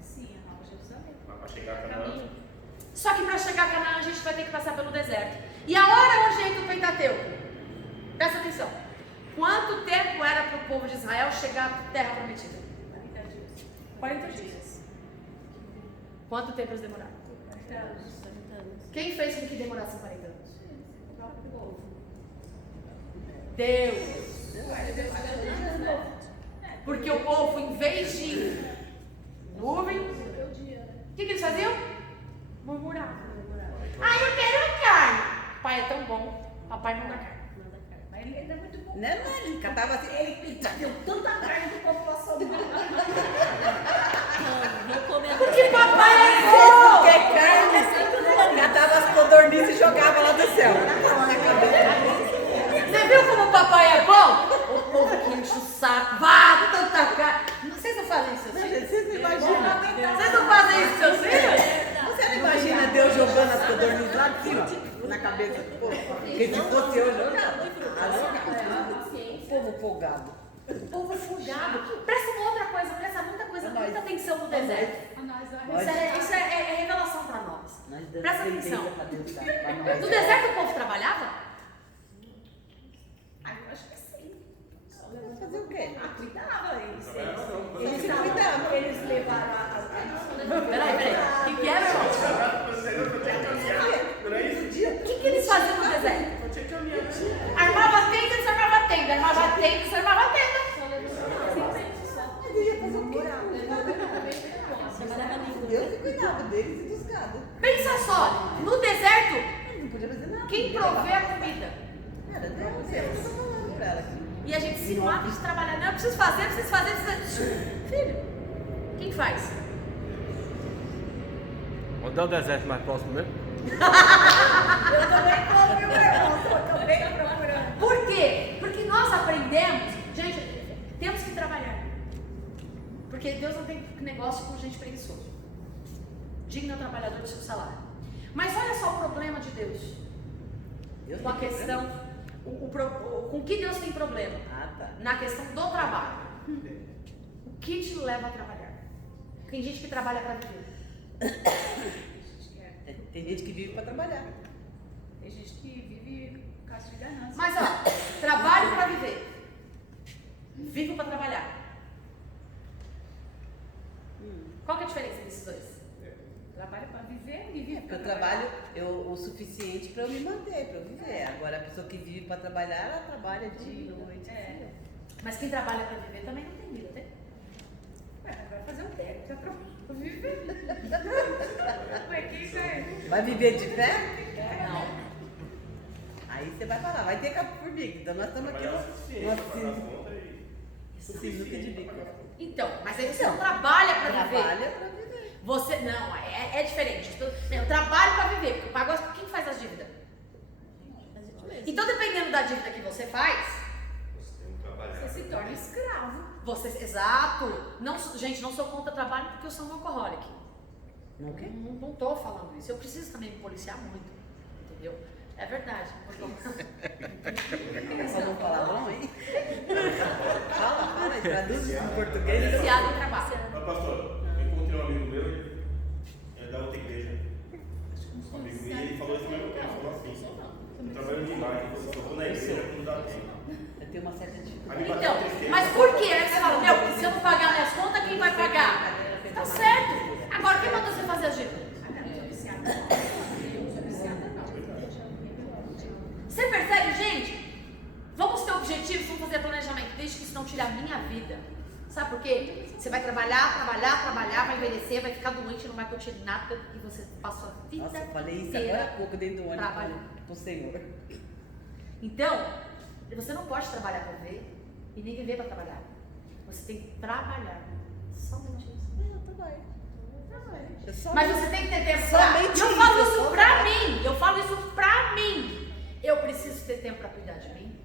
Sim, a Nova Jerusalém. Mas para chegar a Canaã, Só que para chegar a Canaã a gente vai ter que passar pelo deserto. E a hora onde entra o Pentateuco? Presta atenção. Quanto tempo era para o povo de Israel chegar à terra prometida? 40 dias. Quanto tempo eles demoraram? 40 anos. Quem fez com que demorasse 40 anos? Deus. Porque o povo, em vez de nuvem, o que eles faziam? Murmuravam. Ah, eu quero carne. Pai é tão bom, papai manda carne. Mas ele ainda é muito bom. Não, ele catava assim. Ele já deu tanta carne que o povo passou mal. Vou comer Porque papai é bom. Porque carne. Catava as codornizes e jogava lá do céu. Você viu como o papai é bom? O povo que enche o saco, vá, tanta carne. Vocês não fazem isso, seus filhos? Vocês não imaginam. Vocês não fazem isso, seus filhos? Você não imagina Deus jogando as codornizes lá de cima, na cabeça do povo? Porque se fosse eu, jogava. O povo folgado. O povo folgado. Presta uma outra coisa, presta muita atenção no deserto. Isso é revelação para nós. Presta atenção. No deserto o povo trabalhava? Ah, eu acho que sim. Fazer o quê? Ah, cuidava eles. Eles se cuidavam. Eles levaram as Peraí. O que era, irmão? não é isso? O que eles faziam no deserto? Armava tenda, desarmava tenda. Armava tenda, desarmava tenda. Mas ia fazer o quê? Deus que cuidava deles e dos gados. Pensa só, no deserto, Não podia fazer nada. quem provê a comida? Era Deus, eu tô falando pra ela aqui. E a gente se mata de trabalhar. Não, eu preciso fazer. Filho, quem faz? Onde é o deserto mais próximo mesmo? Eu também tô, meu irmão. Tô também procurando. Por quê? Porque nós aprendemos, gente, temos que trabalhar. Porque Deus não tem negócio com gente preguiçosa. Digno é o trabalhador do seu salário. Mas olha só o problema de Deus. Deus com a tem questão, com que Deus tem problema? Ah, tá. Na questão do trabalho. O que te leva a trabalhar? Tem gente que trabalha para viver. Tem gente que vive para trabalhar. Tem gente que vive por causa de ganância. Mas ó, trabalho para viver. Vivo para trabalhar. Qual que é a diferença desses dois? Trabalha para viver e vive Porque para eu trabalho o suficiente para eu me manter, para eu viver. Agora, a pessoa que vive para trabalhar, ela trabalha dia e noite. Mas quem trabalha para viver também não tem vida, tem? Vai fazer o técnico, já trabalha para viver. Ué, quem vai? Vai viver de fé? Não. Aí você vai falar, vai ter cabo por bico. Então nós estamos aqui Trabalhar o no suficiente para pagar as nosso contas e sinuca de bico. Então, mas aí você não trabalha para viver. Trabalha para viver. Você, não, é diferente. Eu trabalho para viver, porque eu pago quem faz as dívidas? Então, dependendo da dívida que você faz, você tem que trabalhar. Você se torna escravo. exato. Não, gente, não sou contra trabalho porque eu sou um alcohólico. Não o quê? Não tô falando isso. Eu preciso também me policiar muito, entendeu? É verdade. Falou um palavrão aí? Fala, traduz em português. Policiado no trabalho. Mas, pastor, eu encontrei um amigo meu, ele é da outra igreja. Um amigo meu, ele falou isso mesmo, ele falou assim, eu trabalho demais, eu vou na igreja, não dá tempo. Eu tenho uma certa dificuldade. Aí me Então, bateu tristeza. mas por quê? Aí você fala, meu, se eu não pagar minhas contas, quem vai pagar? Tá certo. Agora, quem mandou você fazer as dívidas? Você percebe, gente? Vamos ter objetivos, vamos fazer planejamento, desde que isso não tire a minha vida. Sabe por quê? Você vai trabalhar, vai envelhecer, vai ficar doente, não vai curtir nada e você passou a vida Nossa, eu falei isso inteira agora há pouco dentro do trabalhando. ônibus pro Senhor. Então, você não pode trabalhar para viver e nem viver para trabalhar. Você tem que trabalhar. Somente isso. Eu trabalho. Mas você tem que ter tempo Somente pra... Eu falo isso, isso só pra trabalho. mim. Eu falo isso pra mim. Eu preciso ter tempo pra cuidar de mim.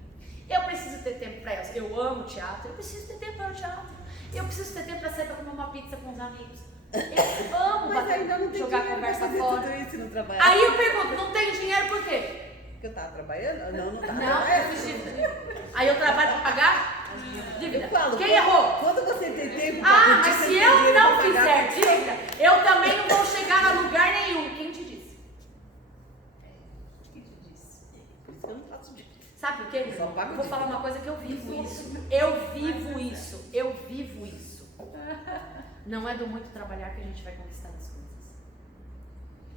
Eu preciso ter tempo pra... Eu amo teatro. Eu preciso ter tempo para o teatro. Eu preciso ter tempo pra sair pra comer uma pizza com os amigos. Eu amo Mas ainda não tem jogar dinheiro pra conversa fazer fora. tudo isso no trabalho. Aí eu pergunto, não tem dinheiro por quê? Porque eu tava trabalhando? Não tava. Não, eu fiz dívida. Aí eu trabalho pra pagar dívida. Eu falo, Quem errou? Quando você tem tempo pra Ah, curtir, mas você se tem eu dinheiro não pra pagar fizer a dívida, eu também não vou chegar a lugar nenhum. Quem te disse? Quem te disse? Por isso que eu não faço dívida. Sabe por quê? Só pago Vou dívida. falar uma coisa que eu vivo isso. Eu vivo isso. Eu vivo isso. Não é do muito trabalhar que a gente vai conquistar as coisas.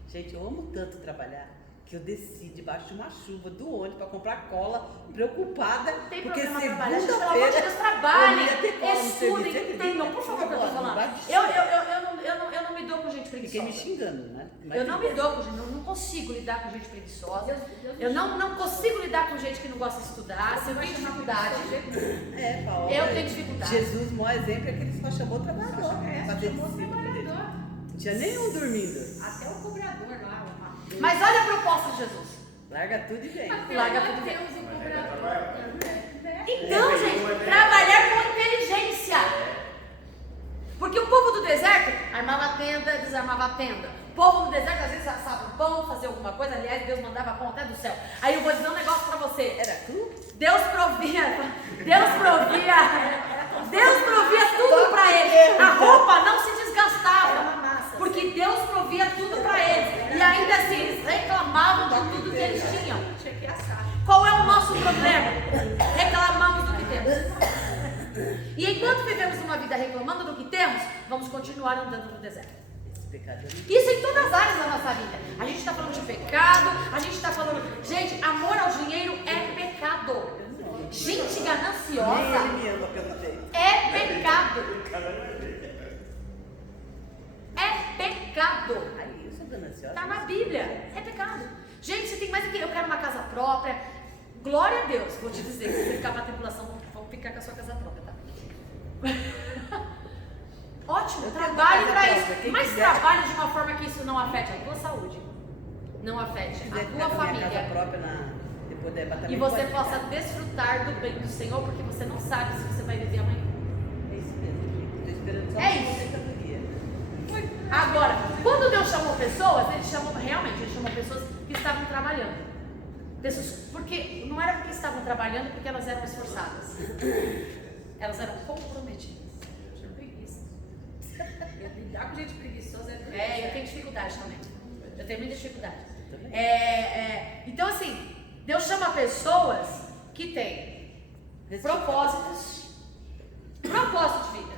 Gente, eu amo tanto trabalhar que eu desci debaixo de uma chuva do ônibus para comprar cola, preocupada. Não tem porque problema trabalhar. Gente, pelo amor de segunda-feira Deus, trabalhem, eu ia ter cola no estudem, serviço. entendam, por favor, que eu tô falando. Eu não me dou com gente Fiquei me preguiçosa. xingando, né? Eu não me dou com gente, não consigo lidar com gente preguiçosa. Eu não consigo lidar com gente que não gosta de estudar. Se eu tenho dificuldade, É, Paulo. eu tenho dificuldade. Jesus, o maior exemplo é que ele só chamou trabalhador. Pra ter Chamou discípulo dele. trabalhador. Não tinha nenhum dormindo. Até o cobrador lá. Mas olha a proposta de Jesus. Larga tudo e vem. Larga tudo. Temos um Mas aí vai cobrador. trabalhar. Né? Então, gente, trabalhar com inteligência. Porque o povo do deserto armava a tenda, desarmava a tenda. O povo do deserto às vezes assava um pão, fazia alguma coisa. Aliás, Deus mandava pão até do céu. Aí eu vou dizer um negócio pra você. Era cru? Deus provia tudo pra eles. A roupa não se desgastava. Porque Deus provia tudo pra eles. E ainda assim, eles reclamavam de tudo que eles tinham. Tinha que assar. Qual é o nosso problema? Reclamamos do que temos. E enquanto vivemos uma vida reclamando do que temos, vamos continuar andando no deserto. Esse pecado Isso em todas as áreas da nossa vida. A gente está falando de pecado, a gente está falando... Gente, amor ao dinheiro é pecado. Gente nem gananciosa ele me ama pelo jeito. é pecado. É pecado. Aí, eu sou gananciosa. Está na Bíblia. É pecado. Gente, você tem mais do que eu quero uma casa própria. Glória a Deus. Vou te dizer, se você ficar para a tripulação, vão ficar com a sua casa própria, tá? Ótimo, Eu tenho trabalhe casa para própria, isso. quem Mas quiser. trabalhe de uma forma que isso não afete a tua saúde. Não afete Se a quiser tua ficar com a minha casa família. própria depois da batalha. E você possa desfrutar do bem do Senhor, porque você não sabe se você vai viver amanhã. É isso mesmo. Estou esperando só É uma isso. aposentadoria. Agora, quando Deus chamou pessoas, ele chamou pessoas que estavam trabalhando. Pessoas, porque não era porque estavam trabalhando, porque elas eram esforçadas. Elas eram comprometidas. Preguiça. Lidar com gente preguiçosa Eu tenho dificuldade também. Eu tenho muita dificuldade. Então, assim, Deus chama pessoas que têm propósitos de vida.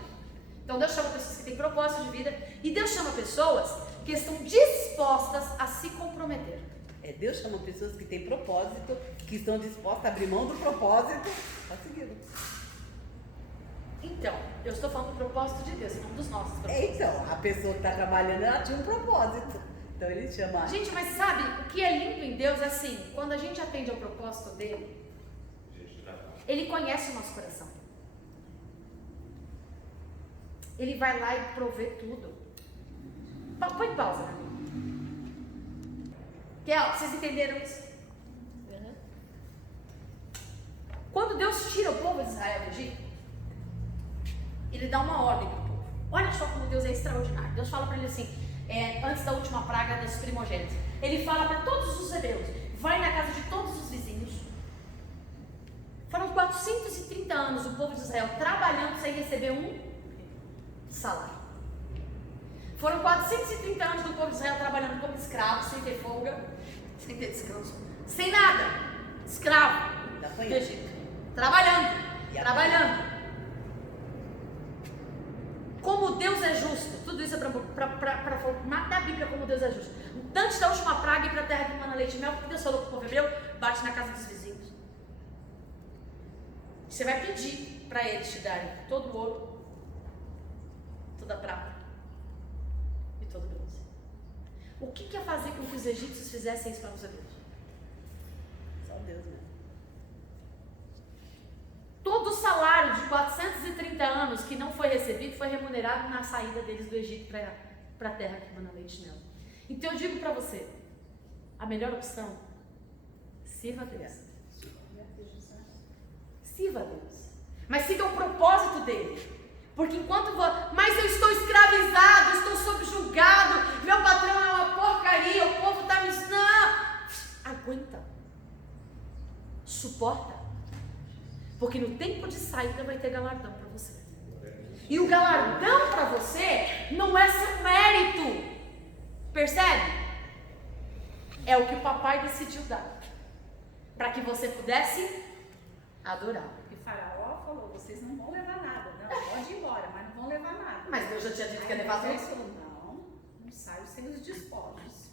Então, Deus chama pessoas que têm propósito de vida. E Deus chama pessoas que estão dispostas a se comprometer. Deus chama pessoas que têm propósito, que estão dispostas a abrir mão do propósito para segui-lo. Então, eu estou falando do propósito de Deus, não dos nossos propósitos. Então, a pessoa que está trabalhando, ela tinha um propósito. Então ele chama. Gente, mas sabe, o que é lindo em Deus é assim, quando a gente atende ao propósito dele, ele conhece o nosso coração. Ele vai lá e provê tudo. Põe pausa, né? Vocês entenderam isso? Quando Deus tira o povo de Israel do Egito, ele dá uma ordem para o povo. Olha só como Deus é extraordinário. Deus fala para ele assim, antes da última praga dos primogênitos, ele fala para todos os hebreus, vai na casa de todos os vizinhos. Foram 430 anos o povo de Israel trabalhando sem receber um salário. Foram 430 anos do povo de Israel trabalhando como escravo, sem ter folga, sem ter descanso, sem nada, escravo no Egito, trabalhando. Como Deus é justo, tudo isso é para formar da Bíblia como Deus é justo. Antes da última praga e para a terra que mana leite e mel, porque Deus falou para o povo hebreu, bate na casa dos vizinhos. Você vai pedir para eles te darem todo o ouro, toda a prata e todo o bronze. O que ia fazer com que os egípcios fizessem isso para os hebreus? Só Deus, né? Todo o salário de 430 anos que não foi recebido foi remunerado na saída deles do Egito para a terra que mana leite e mel. Então eu digo para você, a melhor opção, sirva a Deus. Sirva a Deus. Mas siga o propósito dele. Porque mas eu estou escravizado, estou subjugado, meu patrão é uma porcaria, o povo está me... Não! Aguenta. Suporta. Porque no tempo de saída vai ter galardão para você. E o galardão para você não é seu mérito. Percebe? É o que o papai decidiu dar. Para que você pudesse adorar. E Faraó falou, vocês não vão levar nada. Não, pode ir embora, mas não vão levar nada. Mas Deus já tinha dito que ia levar Deus tudo. falou, não saio sem os despojos.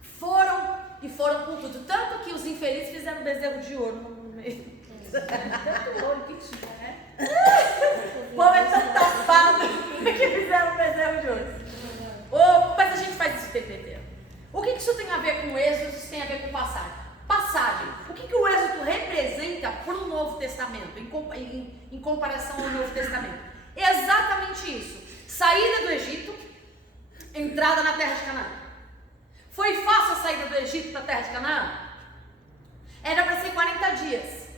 Foram com tudo. Tanto que os infelizes fizeram bezerro de ouro no meio. Tanto ouro que tinha, né? O povo é tão tapado que fizeram bezerro de ouro. Mas a gente faz isso o tempo inteiro. O que isso tem a ver com êxodo? Isso tem a ver com passagem. Passagem. O que o êxodo representa para o Novo Testamento, em comparação ao Novo Testamento? Exatamente isso. Saída do Egito, entrada na terra de Canaã. Foi fácil a saída do Egito para a terra de Canaã? Era para ser 40 dias.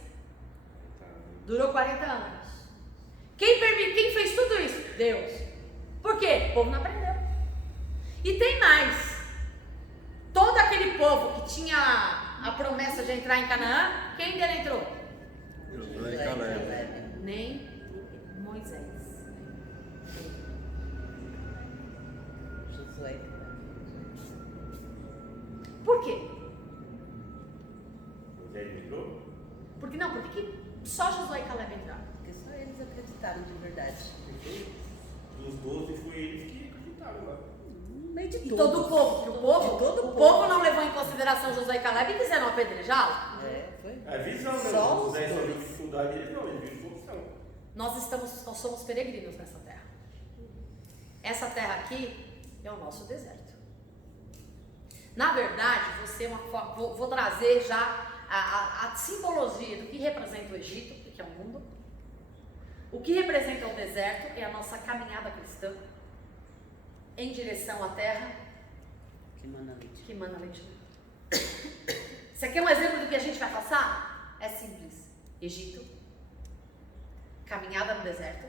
Durou 40 anos. Quem fez tudo isso? Deus. Por quê? O povo não aprendeu. E tem mais. Todo aquele povo que tinha a promessa de entrar em Canaã, quem dele entrou? Josué e Caleb. Nem Moisés. Josué. Por quê? José entrou? Por que só Josué e Caleb entraram? Porque só eles acreditaram de verdade. Dos 12 foi eles que acreditaram lá. Meio de E todos. todo o povo, porque o povo não levou em consideração Josué e Caleb e quiseram apedrejá-lo. Foi. É visão, né? Só os José só viu dois. dificuldade, eles não, eles viram solução. Nós somos peregrinos nessa terra. Essa terra aqui é o nosso deserto. Na verdade, vou trazer já a simbologia do que representa o Egito, que é o mundo. O que representa o deserto é a nossa caminhada cristã em direção à terra Que mana leite. que mana leite e mel. Você quer um exemplo do que a gente vai passar? É simples. Egito, caminhada no deserto,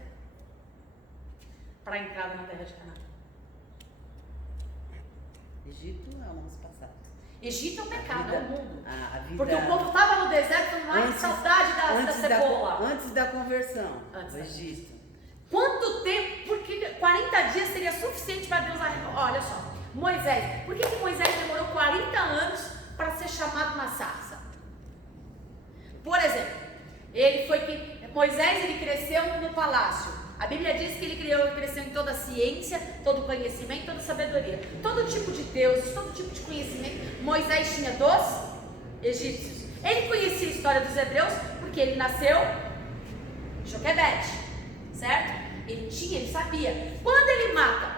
para a entrada na terra de Canaã. Egito é o nosso passado. Egito é o pecado, é o mundo. A vida, Porque o povo estava no deserto falando, ai, que saudade da cebola. Antes da conversão, Antes o da Egito. Quanto tempo? Porque 40 dias seria suficiente para Deus arrepender. Olha só, Moisés. Por que Moisés demorou 40 anos para ser chamado na sarça? Por exemplo, Moisés ele cresceu no palácio. A Bíblia diz que ele cresceu em toda a ciência, todo o conhecimento, toda a sabedoria. Todo tipo de deuses, todo tipo de conhecimento. Moisés tinha dos egípcios. Ele conhecia a história dos hebreus porque ele nasceu em Joquebede, certo? Ele sabia. Quando ele mata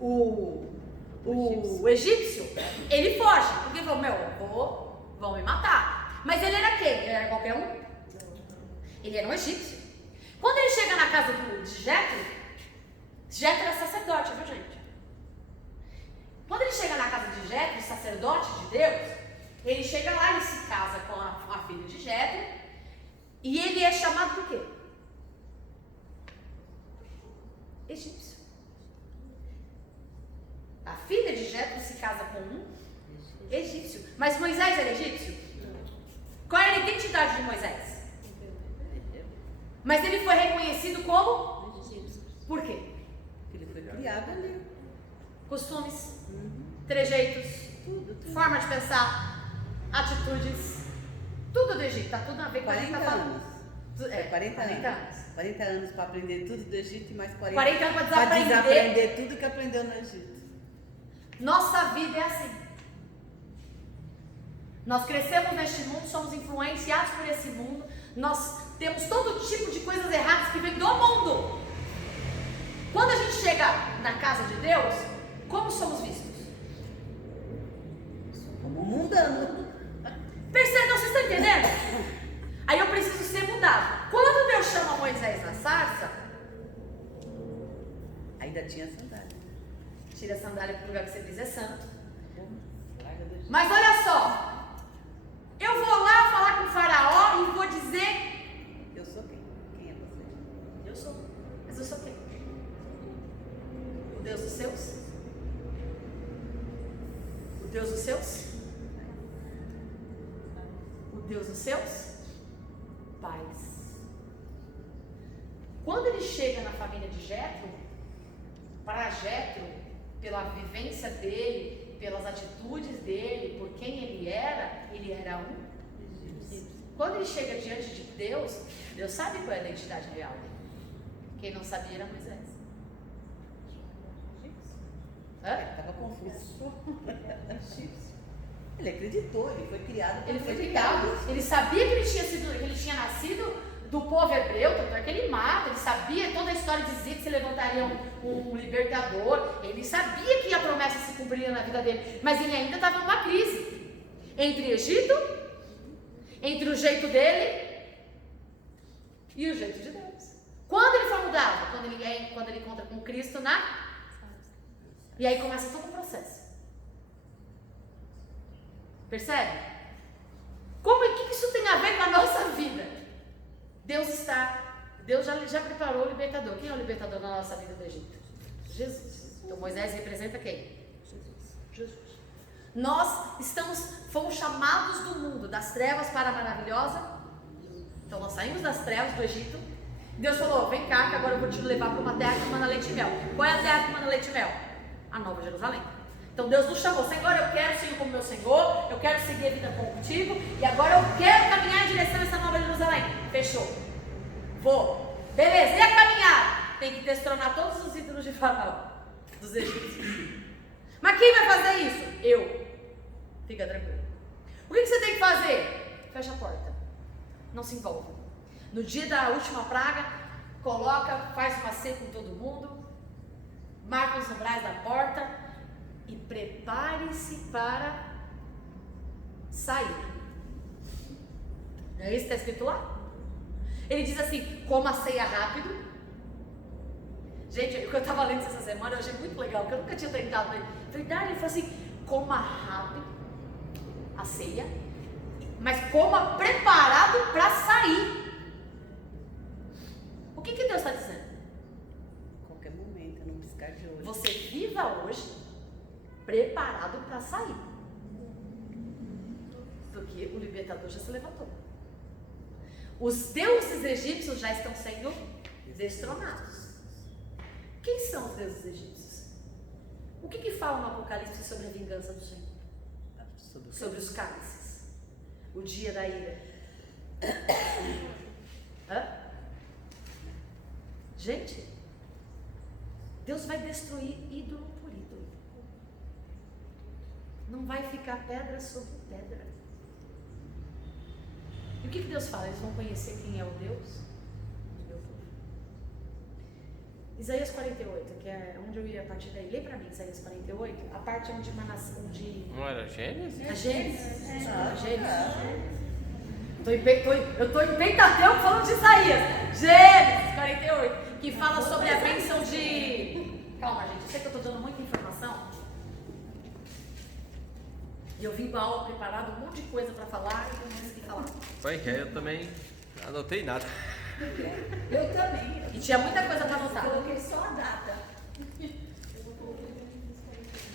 o egípcio, ele foge. Porque ele falou, vão me matar. Mas ele era quem? Ele era qualquer um? Ele era um egípcio. Quando ele chega na casa de Jetro era sacerdote, viu, gente? Quando ele chega na casa de Jetro, sacerdote de Deus, ele chega lá, ele se casa com a filha de Jetro, e ele é chamado por quê? Egípcio. A filha de Jetro se casa com um egípcio. Mas Moisés era egípcio? Qual era a identidade de Moisés? Mas ele foi reconhecido como? Por quê? Ele foi criado ali. Costumes, trejeitos, forma de pensar, atitudes, tudo do Egito, tá tudo a ver com a gente tá falando. 40 anos. 40 anos para aprender tudo do Egito e mais 40 anos para desaprender tudo que aprendeu no Egito. Nossa vida é assim. Nós crescemos neste mundo, somos influenciados por esse mundo, nós temos todo tipo de coisas erradas que vem do mundo. Quando a gente chega na casa de Deus, como somos vistos? Como mundano. Percebe? Vocês estão entendendo? Aí eu preciso ser mudado. Quando Deus chama Moisés na sarça, ainda tinha sandália. tira a sandália para o lugar que você diz é santo. Mas olha só, eu vou lá falar com o faraó e vou dizer... Eu sou quem? Quem é você? Eu sou. Mas eu sou quem? O Deus dos seus? O Deus dos seus? O Deus dos seus? Pais. Quando ele chega na família de Jetro, para Jetro, pela vivência dele, pelas atitudes dele, por quem ele era um. Quando ele chega diante de Deus, Deus sabe qual é a identidade real dele. Quem não sabia era Moisés. Estava confuso. Ele acreditou, ele foi criado. Ele foi criado. Ele sabia que ele tinha nascido do povo hebreu, tanto é que ele mata. Ele sabia, toda a história dizia que se levantaria um libertador. Ele sabia que a promessa se cumpriria na vida dele. Mas ele ainda estava numa crise entre Egito, entre o jeito dele e o jeito de Deus. Quando ele foi mudado? Quando ele encontra com Cristo e aí começa todo o processo. Percebe? O que isso tem a ver com a nossa vida? Deus já preparou o libertador. Quem é o libertador na nossa vida do Egito? Jesus. Então Moisés representa quem? Jesus. Nós fomos chamados do mundo, das trevas para a maravilhosa. Então nós saímos das trevas do Egito. Deus falou, vem cá que agora eu vou te levar para uma terra que manda leite e mel. Qual é a terra que manda leite e mel? A Nova Jerusalém. Então Deus nos chamou, Senhor, eu quero seguir como meu Senhor, eu quero seguir a vida contigo, e agora eu quero caminhar em direção a essa Nova Jerusalém. Fechou. Vou. Beleza, e a caminhada? Tem que destronar todos os ídolos de Faraó, dos egípcios. Mas quem vai fazer isso? Eu. Fica tranquilo. O que você tem que fazer? Fecha a porta. Não se envolva. No dia da última praga, faz uma ceia com todo mundo, marca os umbrais da porta e prepare-se para sair. Não é isso que está escrito lá? Ele diz assim, coma a ceia rápido. Gente, o que eu estava lendo essa semana eu achei muito legal, porque eu nunca tinha tentado. Verdade, ele falou assim, coma rápido a ceia, mas coma preparado para sair. O que Deus está dizendo? Qualquer momento, não piscar de olho. Você viva hoje preparado para sair. Porque o libertador já se levantou. Os deuses egípcios já estão sendo destronados. Quem são os deuses egípcios? O que fala no Apocalipse sobre a vingança do Senhor? Sobre os cálices. O dia da ira. Hã? Gente, Deus vai destruir ídolo por ídolo. Não vai ficar pedra sobre pedra. E o que Deus fala? Eles vão conhecer quem é o Deus do meu povo. Isaías 48, que é onde eu ia a partir daí. Lê pra mim Isaías 48, a parte onde uma nação de... Não era Gênesis? A Gênesis. Gênesis. Eu tô em Pentateuco falando de Isaías. Gênesis 48, que fala sobre a bênção de... Calma, gente, eu sei que eu tô dando muita informação. E eu vim com a aula preparada, um monte de coisa pra falar e não consegui falar. Pois é, eu também não anotei nada. Eu também. E tinha muita coisa pra anotar. Coloquei só a data.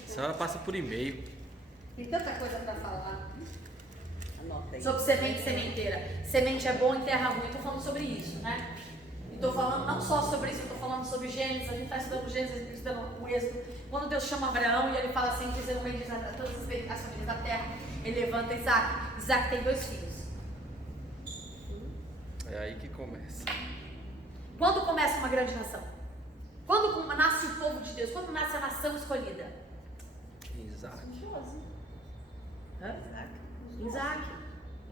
A senhora passa por e-mail. Tem tanta coisa pra falar. Anota aí. Sobre semente e sementeira. Semente é boa em terra ruim. Eu tô falando sobre isso, né? E tô falando não só sobre isso, eu tô falando sobre Gênesis. A gente tá estudando Gênesis, a gente tá estudando o Êxodo. Quando Deus chama Abraão e ele fala assim, que serão benditas todas as famílias da terra, ele levanta Isaac. Isaac tem 2 filhos. É aí que começa. Quando começa uma grande nação? Quando nasce o povo de Deus? Quando nasce a nação escolhida? Isaac. Hã?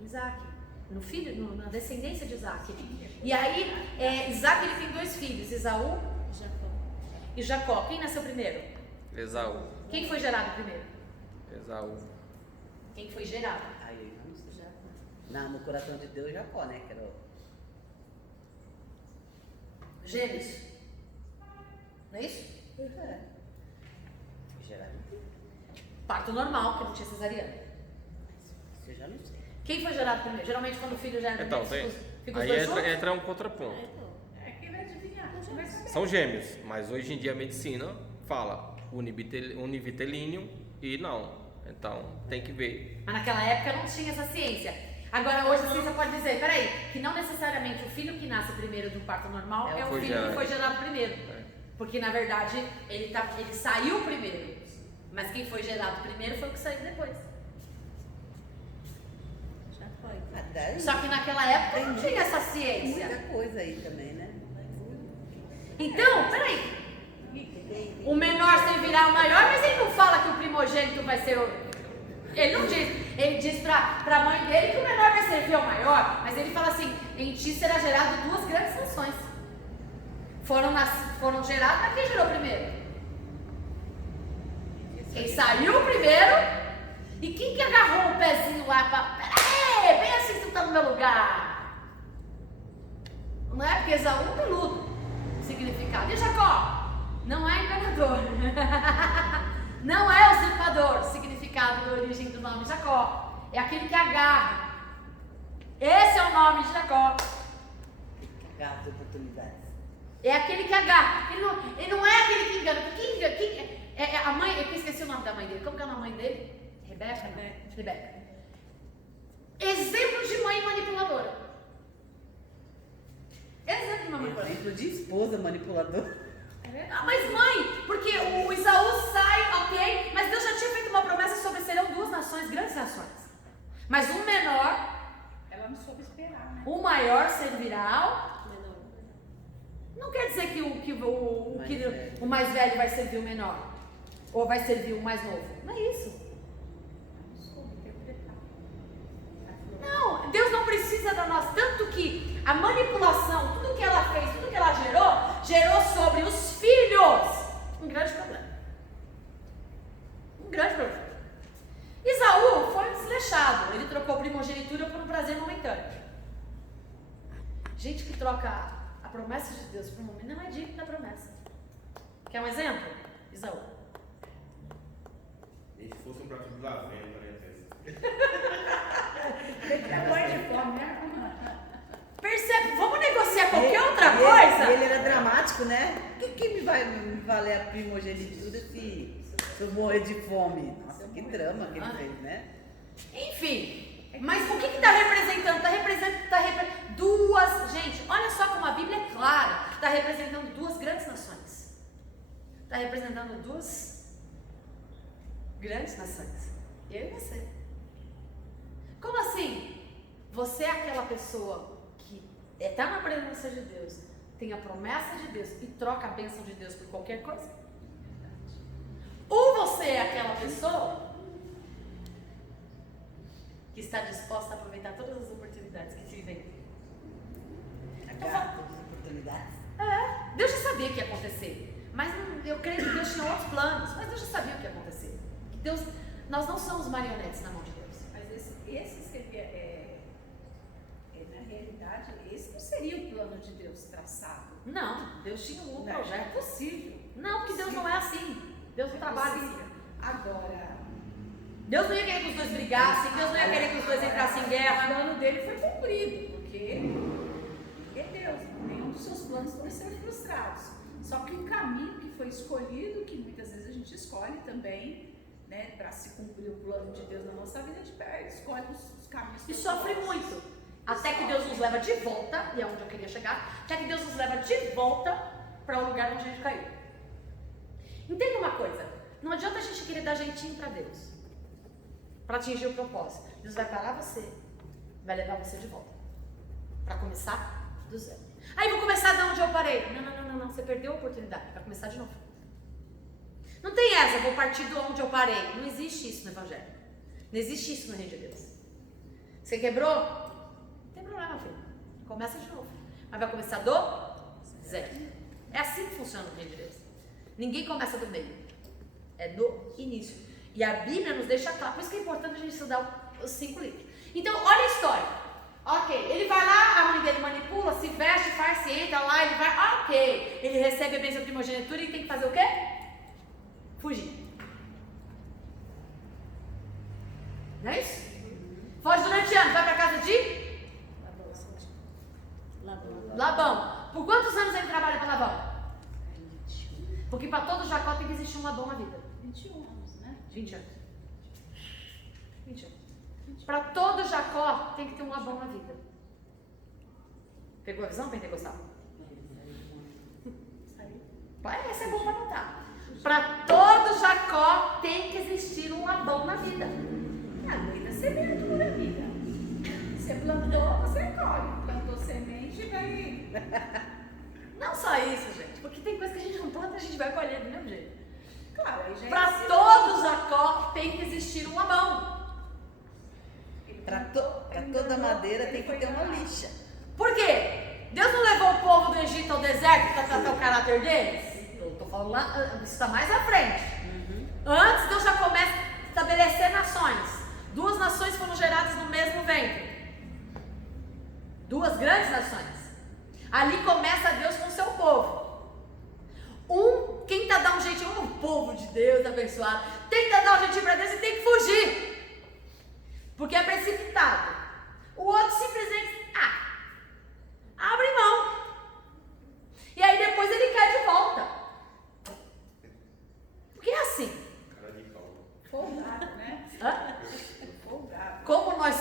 Isaac. No filho, na descendência de Isaac. E aí, Isaac ele tem 2 filhos, Esaú e Jacó. Quem nasceu primeiro? Esaú. Quem foi gerado primeiro? Esaú. Quem foi gerado? Aí eu não sei. No coração de Deus, Jacó, né? Que era o... Gêmeos. Não é isso? É. Gerado. Parto normal, porque não tinha cesariana. Isso eu já não sei. Quem foi gerado primeiro? Geralmente quando o filho já é Então, fica os aí dois juntos? entra um contraponto. É quem vai adivinhar. São gêmeos, mas hoje em dia a medicina fala univitelíneo e não. Então, tem que ver. Mas naquela época não tinha essa ciência. Agora hoje a ciência pode dizer, peraí, que não necessariamente o filho que nasce primeiro do parto normal é o filho que foi gerado primeiro. Porque na verdade ele saiu primeiro. Mas quem foi gerado primeiro foi o que saiu depois. Já foi. Daí, Só que naquela época não tinha essa ciência. muita coisa aí também, né? Então, peraí. O menor servirá o maior, mas ele não fala que o primogênito vai ser o... Ele não diz. Ele diz pra mãe dele que o menor vai servir ao maior, mas ele fala assim, em ti será gerado 2 grandes nações. Foram geradas, mas quem gerou primeiro? Quem saiu primeiro e quem que agarrou o pezinho lá pra... Peraí, bem assim que tu tá no meu lugar. Não é? Porque Esaú é peludo, significado. E Jacó? Não é enganador. Não é usurpador, significado da origem do nome Jacó. É aquele que agarra. Esse é o nome de Jacó. Agarra as oportunidades. É aquele que agarra. Ele não é aquele que engana. A mãe, eu esqueci o nome da mãe dele. Como que é o nome da mãe dele? Rebeca? Rebeca. Exemplo de mãe manipuladora. Exemplo de uma manipuladora. Exemplo de esposa manipuladora. Ah, mas mãe, porque o Esaú sai, ok, mas Deus já tinha feito uma promessa sobre serão 2 nações, grandes nações. Mas um menor, Ela não soube esperar, né? o maior servirá ao menor. Não quer dizer que o mais velho vai servir o menor, ou vai servir o mais novo. Não é isso. Não soube interpretar. Não, Deus não precisa da nossa. Tanto que a manipulação, tudo que ela fez, tudo que ela gerou sobre os filhos um grande problema. Um grande problema. Esaú foi desleixado. Ele trocou primogenitura por um prazer momentâneo. Gente que troca a promessa de Deus por um momento não é digno da promessa. Quer um exemplo? Esaú. E se fosse um prato de lavenda, né? Morre de fome, né? Percebe? Vamos negociar qualquer outra coisa? Ele era dramático, né? O que me vai me valer a primogenitura se eu morrer de fome? Nossa, que drama que ele fez, né? Enfim, Mas o que está representando? Está representando duas, gente, olha só como a Bíblia é clara, está representando duas grandes nações. Está representando duas grandes nações. Eu e você. Como assim? Você é aquela pessoa que está na presença de Deus, tem a promessa de Deus e troca a bênção de Deus por qualquer coisa? Ou você é aquela pessoa que está disposta a aproveitar todas as oportunidades que te vêm? Agarra todas as oportunidades. Deus já sabia o que ia acontecer, mas eu creio que Deus tinha outros planos, mas Deus já sabia o que ia acontecer. Deus, nós não somos marionetes na mão de Deus. Mas esses na realidade, esse não seria o plano de Deus traçado. Não, Deus tinha um Não é projeto. possível. Não, porque Deus não é assim. Deus não trabalha assim. Agora, Deus não ia querer que os dois brigassem, Deus não ia querer que os dois entrassem em o guerra. plano dele foi cumprido, porque ele é Deus, nenhum dos seus planos foram ser frustrados. Só que o caminho que foi escolhido, que muitas vezes a gente escolhe também, né, para se cumprir o plano de Deus na nossa vida, a gente escolhe os caminhos. E sofre muito. Até que Deus nos leva de volta, e é onde eu queria chegar, até que Deus nos leva de volta para o lugar onde a gente caiu. Entenda uma coisa, não adianta a gente querer dar jeitinho para Deus, para atingir o propósito. Deus vai parar você, vai levar você de volta, para começar do zero. Aí vou começar de onde eu parei. Não, você perdeu a oportunidade, vai começar de novo. Não tem essa, vou partir de onde eu parei. Não existe isso no Evangelho, não existe isso no Reino de Deus. Você quebrou? Não tem problema, filho, começa de novo, mas vai começar do zero. É assim que funciona o Reino de Deus. Ninguém começa do meio, é do início. E a Bíblia nos deixa claro, por isso que é importante a gente estudar os 5 livros. Então, olha a história. Ok, ele vai lá, a mãe dele manipula, se veste, faz, se entra lá, ele vai, ok. Ele recebe a bênção de primogenitura e tem que fazer o quê? Fugir. Não é isso? Foge durante anos, vai para casa de Labão. Por quantos anos ele trabalha para Labão? Porque para todo Jacó tem que existir um Labão na vida. 21 anos, né? 20 anos. 20 anos. Para todo Jacó tem que ter um Labão na vida. Pegou a visão, pentecostal? Essa é bom para anotar. Para todo Jacó tem que existir um Labão na vida. A lei da semeadura, amiga. Você plantou, você colhe. Plantou semente, vai. Não só isso, gente. Porque tem coisa que a gente não planta, a gente vai colher do mesmo jeito. Claro, aí já Para todo Jacó tem que existir um Labão. Para toda madeira tem que ter uma lixa. Por quê? Deus não levou o povo do Egito ao deserto para tratar o caráter deles? Eu estou falando lá, isso está mais à frente. Antes, Deus já começa a estabelecer nações. 2 nações foram geradas no mesmo ventre. 2 grandes nações. Ali começa Deus com o seu povo. Quem está dando um jeitinho, o povo de Deus abençoado, tenta dar um jeitinho para Deus e tem que fugir. Porque é precipitado. O outro simplesmente, abre mão. E aí depois ele quer de volta. Porque é assim. Cara de pau. folgado, né? Hã? Folgado. Como nós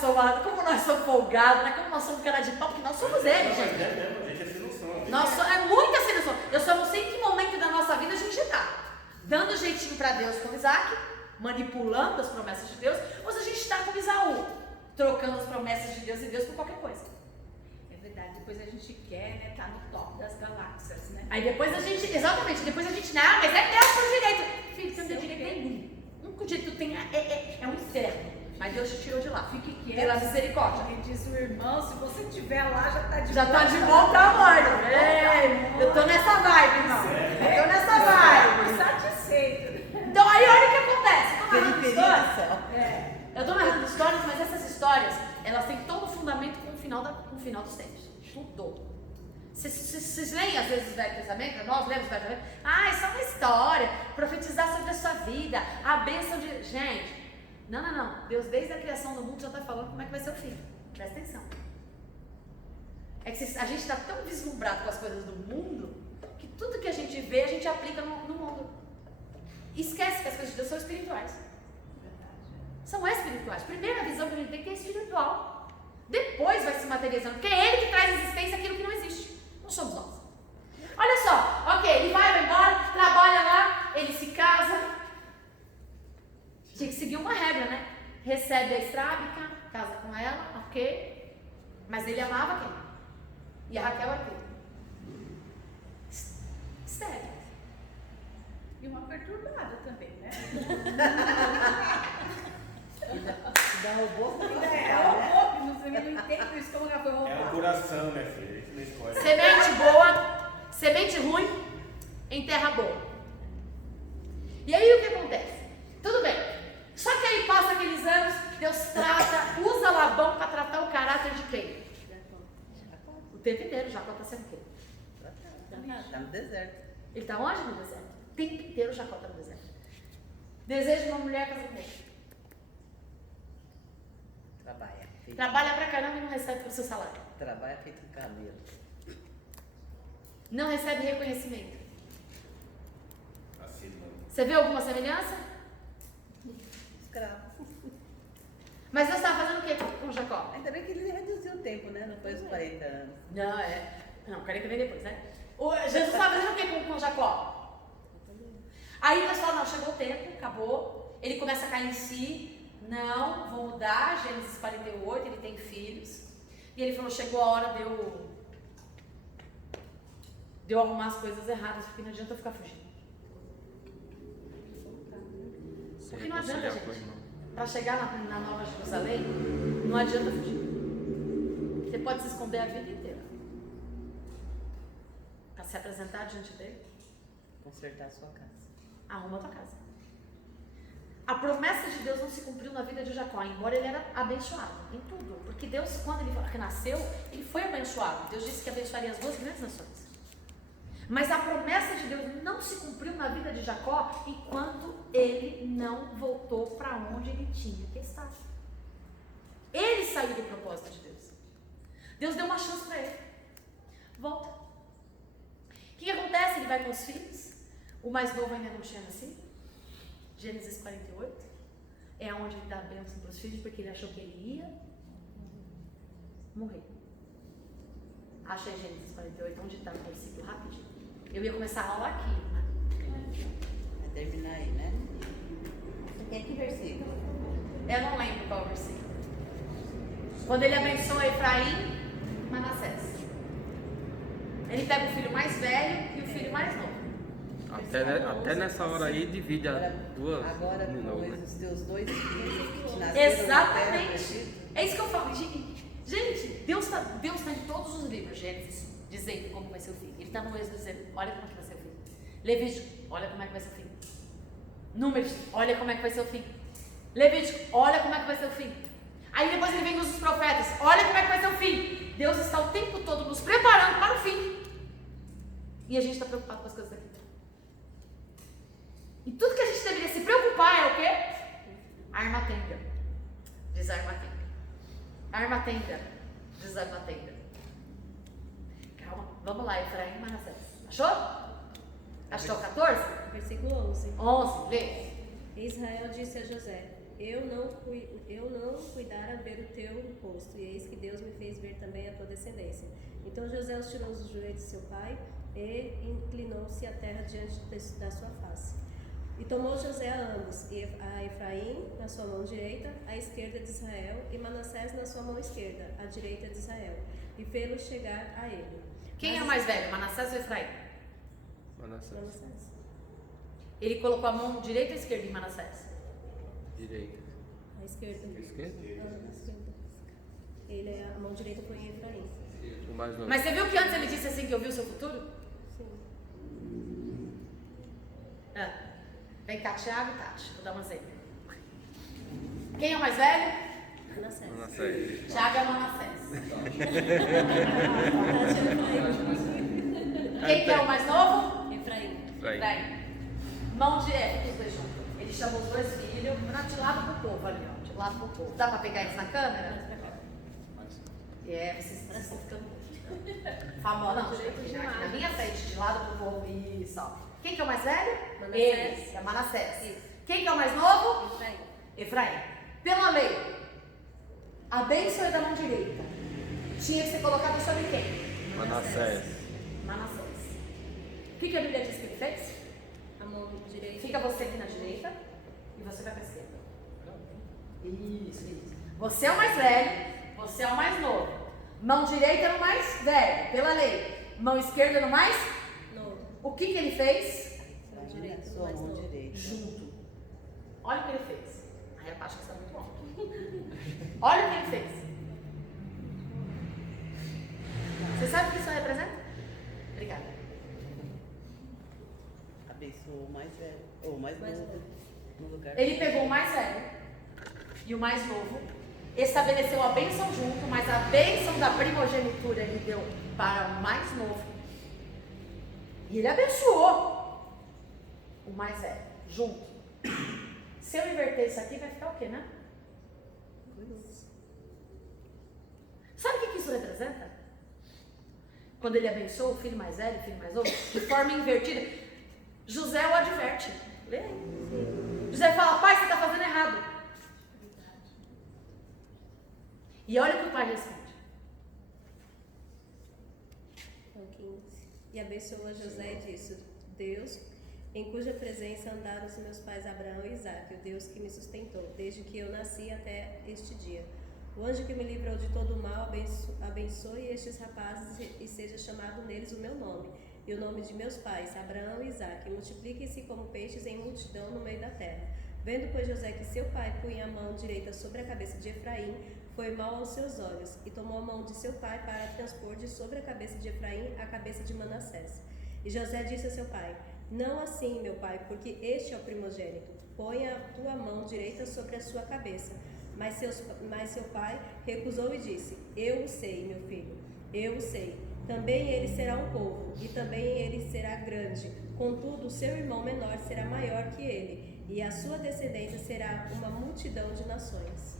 somos folgados, né? Como nós somos cara de pau, porque nós somos ele, Não, gente. mas é mesmo, a gente é sem noção. É muita sem noção. Eu só não sei em que momento da nossa vida a gente está dando jeitinho para Deus com Isaac, manipulando as promessas de Deus, ou se a gente está com Isaú, trocando as promessas de Deus e Deus por qualquer coisa. É verdade, depois a gente quer, né, tá no top das galáxias, né? Aí depois a gente, exatamente, depois a gente, não, mas é Deus por direito. Filho, você não tem direito nenhum. O único direito que tu tem é um inferno. Mas Deus te tirou de lá. Fique quieto. Pela misericórdia. E diz o irmão, se você estiver lá, já tá de Já volta. tá de bom tamanho. Ei, eu tô nessa vibe, irmão. Eu tô nessa vibe. Satisfeito. Então aí olha o que acontece. Eu tô narrando Periferia histórias. do céu. Eu tô narrando histórias, mas essas histórias, elas têm todo o fundamento com o final dos tempos. Tudo. Vocês leem às vezes o Velho Testamento? Nós lemos o Velho Testamento. Ah, é só uma história. Profetizar sobre a sua vida. A bênção de... Gente, não. Deus desde a criação do mundo já está falando como é que vai ser o fim. Presta atenção. É que a gente está tão deslumbrado com as coisas do mundo que tudo que a gente vê, a gente aplica no mundo. Esquece que as coisas de Deus são espirituais. São espirituais. Primeiro a visão que a gente tem que é espiritual. Depois vai se materializando. Porque é ele que traz à existência aquilo que não existe. Não somos nós. Olha só, ok, ele vai embora, trabalha lá, ele se casa. Tinha que seguir uma regra, né? Recebe a estrábica, casa com ela, ok. Mas ele amava quem? E a Raquel era quem? Estéril. E uma perturbada também, né? Dá o bom Não entendo isso, como ela foi É o roubada. coração, né, filha? Isso não escolhe. Semente boa, semente ruim em terra boa. E aí o que acontece? Tudo bem. Só que aí passa aqueles anos, Deus trata, usa Labão para tratar o caráter de quem? O tempo inteiro, Jacó está sendo quem? Tá no deserto. Ele está onde no deserto? O tempo inteiro Jacó está no deserto. Deseja uma mulher, casa com ele. Trabalha. Trabalha pra caramba e não recebe o seu salário. Trabalha feito um camelo. Não recebe reconhecimento. Assim, não. Você vê alguma semelhança? Escravo. Mas Deus estava fazendo o que com Jacó? Ainda bem que ele reduziu o tempo, né? Não foi os 40 anos. Não, Não, 40 vem depois, né? Jesus estava fazendo o que com Jacó? Aí Deus fala, não, chegou o tempo, acabou. Ele começa a cair em si. Não, vou mudar. Gênesis 48, ele tem filhos. E ele falou, chegou a hora de eu arrumar as coisas erradas, porque não adianta eu ficar fugindo. Porque não adianta, gente. Para chegar na Nova Jerusalém, não adianta fugir. Você pode se esconder a vida inteira. Para se apresentar diante dele, Consertar a sua casa. arruma a tua casa. A promessa de Deus não se cumpriu na vida de Jacó, embora ele era abençoado em tudo. Porque Deus, quando ele renasceu, ele foi abençoado. Deus disse que abençoaria as duas grandes nações. Mas a promessa de Deus não se cumpriu na vida de Jacó enquanto ele não voltou para onde ele tinha que estar. Ele saiu do propósito de Deus. Deus deu uma chance para ele. Volta. O que acontece? Ele vai com os filhos. O mais novo ainda não tinha nascido. Gênesis 48. É onde ele dá a bênção para os filhos, porque ele achou que ele ia morrer. Achei Gênesis 48, onde está o versículo rapidinho. Eu ia começar a aula aqui, mas... Vai terminar aí, né? Você quer que versículo? Eu não lembro qual é o versículo. Quando ele abençoa Efraim e Manassés. Ele pega o filho mais velho e o filho mais novo. Até nessa hora aí divide as duas. Agora, no novo, pois né? os teus dois filhos que te nasceram na terra do Exatamente. Egito, É isso que eu falo. Gente, Deus está em todos os livros, Gênesis, dizendo como vai ser o fim. Ele está no Êxodo dizendo, olha como é que vai ser o fim. Levítico, olha como é que vai ser o fim. Números, olha como é que vai ser o fim. Levítico, olha como é que vai ser o fim. Aí depois ele vem com os profetas, olha como é que vai ser o fim. Deus está o tempo todo nos preparando para o fim. E a gente está preocupado com as coisas daqui. E tudo que a gente deveria se preocupar é o quê? Arma-tenda. Desarma-tenda. Arma-tenda. Desarma-tenda. Calma. Vamos lá, Efraim e Manassés. Achou? Achou 14? Versículo 11. 11. Lê. Israel disse a José: Eu não cuidara ver o teu rosto, e eis que Deus me fez ver também a tua descendência. Então José os tirou dos joelhos de seu pai e inclinou-se à terra diante da sua face. E tomou José a ambos, a Efraim na sua mão direita, à esquerda de Israel, e Manassés na sua mão esquerda, à direita de Israel, e fê-los chegar a ele. Quem é o mais velho, Manassés ou Efraim? Manassés. Ele colocou a mão direita ou esquerda em Manassés? Direita. À esquerda. Esquerda? À esquerda. A mão direita foi em Efraim. O mais novo. Mas você viu que antes ele disse assim que eu vi o seu futuro? Sim. Ah. Vem cá, Thiago e Tati. Vou dar uma exemplo. Quem é o mais velho? Manassés. Manassés. Tiago é Manassés. Quem que é o mais novo? Efraim. Efraim. Mão direita, os dois juntos. Ele chamou os dois filhos, de lado pro povo ali, ó. De lado pro povo. Dá pra pegar eles na câmera? Vocês estão ficando famosos. Não, aqui na minha frente, de lado pro povo. Isso, ó. Quem que é o mais velho? Manassés. Ele, é Manassés. Isso. Quem que é o mais novo? Efraim. Efraim. Pela lei, a bênção é da mão direita. Tinha que ser colocada sobre quem? Manassés. Manassés. O que a Bíblia diz que ele fez? A mão direita. Fica você aqui na direita e você vai para a esquerda. Isso. Você é o mais velho, você é o mais novo. Mão direita no mais velho, pela lei. Mão esquerda no mais Novo. O que ele fez? Mão direita. Sua mais mão novo. direita. Junto. Olha o que ele fez. Aí a Paty está muito bom. Olha o que ele fez. Você sabe o que isso representa? Obrigada. Abençoou o mais velho. Ou o mais Mais novo. novo. No lugar. Ele pegou o mais velho e o mais novo, estabeleceu a bênção junto, mas a bênção da primogenitura ele deu para o mais novo. E ele abençoou o mais velho, junto. Se eu inverter isso aqui, vai ficar o quê, né? Sabe o que isso representa? Quando ele abençoa o filho mais velho, o filho mais novo, de forma invertida, José o adverte. Lê aí. José fala, pai, você está fazendo errado. E olha o que o pai responde. Então, 15. E abençoou a José e disse: Deus, em cuja presença andaram os meus pais Abraão e Isaque, o Deus que me sustentou, desde que eu nasci até este dia. O anjo que me livrou de todo o mal abençoe estes rapazes e seja chamado neles o meu nome, e o nome de meus pais, Abraão e Isaque, multipliquem-se como peixes em multidão no meio da terra. Vendo, pois, José que seu pai punha a mão direita sobre a cabeça de Efraim, foi mal aos seus olhos, e tomou a mão de seu pai para transpor de sobre a cabeça de Efraim a cabeça de Manassés. E José disse a seu pai: Não assim, meu pai, porque este é o primogênito. Ponha a tua mão direita sobre a sua cabeça. Mas seu pai recusou e disse: Eu o sei, meu filho, eu o sei. Também ele será um povo, e também ele será grande. Contudo, seu irmão menor será maior que ele, e a sua descendência será uma multidão de nações.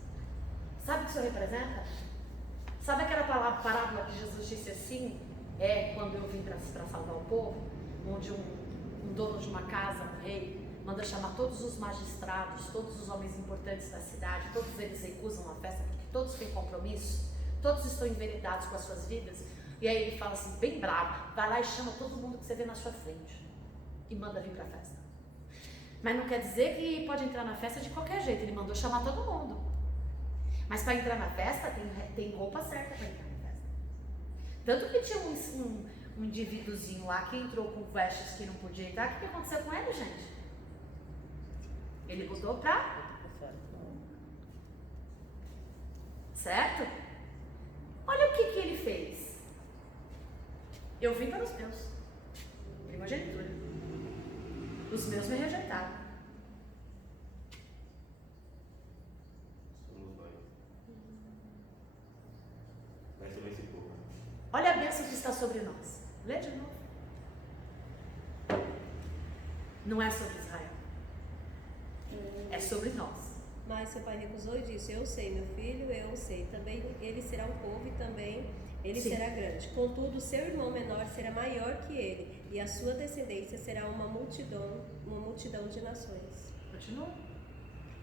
Sabe o que isso representa? Sabe aquela parábola que Jesus disse assim? Quando eu vim para salvar o povo, onde um dono de uma casa, um rei, manda chamar todos os magistrados, todos os homens importantes da cidade, todos eles recusam a festa porque todos têm compromisso, todos estão enveredados com as suas vidas. E aí ele fala assim, bem bravo, vai lá e chama todo mundo que você vê na sua frente e manda vir para a festa. Mas não quer dizer que pode entrar na festa de qualquer jeito, ele mandou chamar todo mundo. Mas para entrar na festa tem roupa certa para entrar na festa. Tanto que tinha um indivíduozinho lá que entrou com vestes que não podia entrar. O que aconteceu com ele, gente? Ele botou pra... Certo? Olha o que ele fez. Eu vim para os meus. Primogenitura. Os meus me rejeitaram. Somos nós. Vai sobre esse povo. Olha a bênção que está sobre nós. Lê de novo. Não é sobre Israel. É sobre nós. Mas seu pai recusou e disse: Eu sei, meu filho, eu o sei. Também ele será um povo e também ele Sim. será grande. Contudo, seu irmão menor será maior que ele, e a sua descendência será uma multidão de nações. Continua.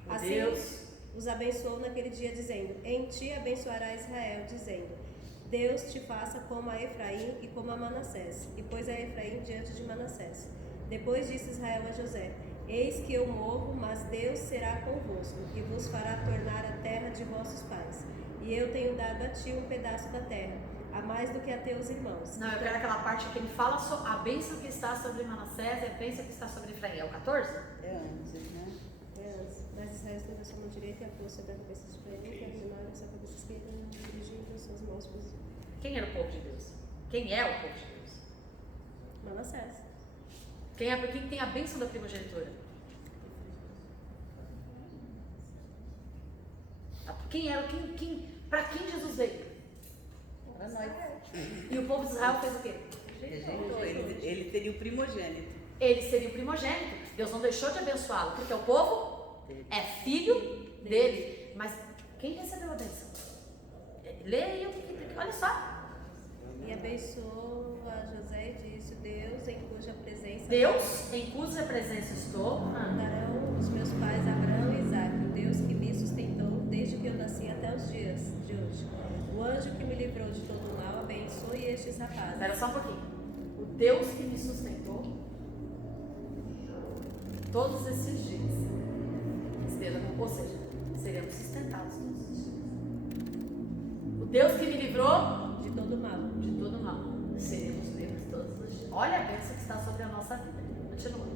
Assim, Deus. os abençoou naquele dia, dizendo: Em ti abençoará Israel, dizendo: Deus te faça como a Efraim e como a Manassés. E pôs a Efraim diante de Manassés. Depois disse Israel a José: Eis que eu morro, mas Deus será convosco, e vos fará tornar a terra de vossos pais. E eu tenho dado a ti um pedaço da terra, a mais do que a teus irmãos. Não, eu quero aquela parte que ele fala sobre a bênção que está sobre Manassés e a bênção que está sobre Efraim. É o 14? É antes, né? Mas Israel estendeu a sua mão direita e a pôs sobre a cabeça de Efraim, e a menor a sua cabeça esquerda, dirigindo as suas mãos para os... Quem era o povo de Deus? Quem é o povo de Deus? Manassés. Quem tem a bênção da primogenitura? Para quem Jesus veio? Para nós. E o povo de Israel fez o quê? Rejeitou. Ele seria o primogênito. Ele seria o primogênito. Deus não deixou de abençoá-lo, porque o povo é filho dele. Mas quem recebeu a bênção? Lê aí, olha só. E abençoou a José e disse: Deus em cuja presença estou. andarão os meus pais Abraão e Isaque, o Deus que me sustentou, estes rapazes. Espera só um pouquinho. O Deus que me sustentou todos esses dias. Ou seja, seremos sustentados todos os dias. O Deus que me livrou De todo mal. de todo mal. Seremos livres todos os dias. Olha a bênção que está sobre a nossa vida. Continua.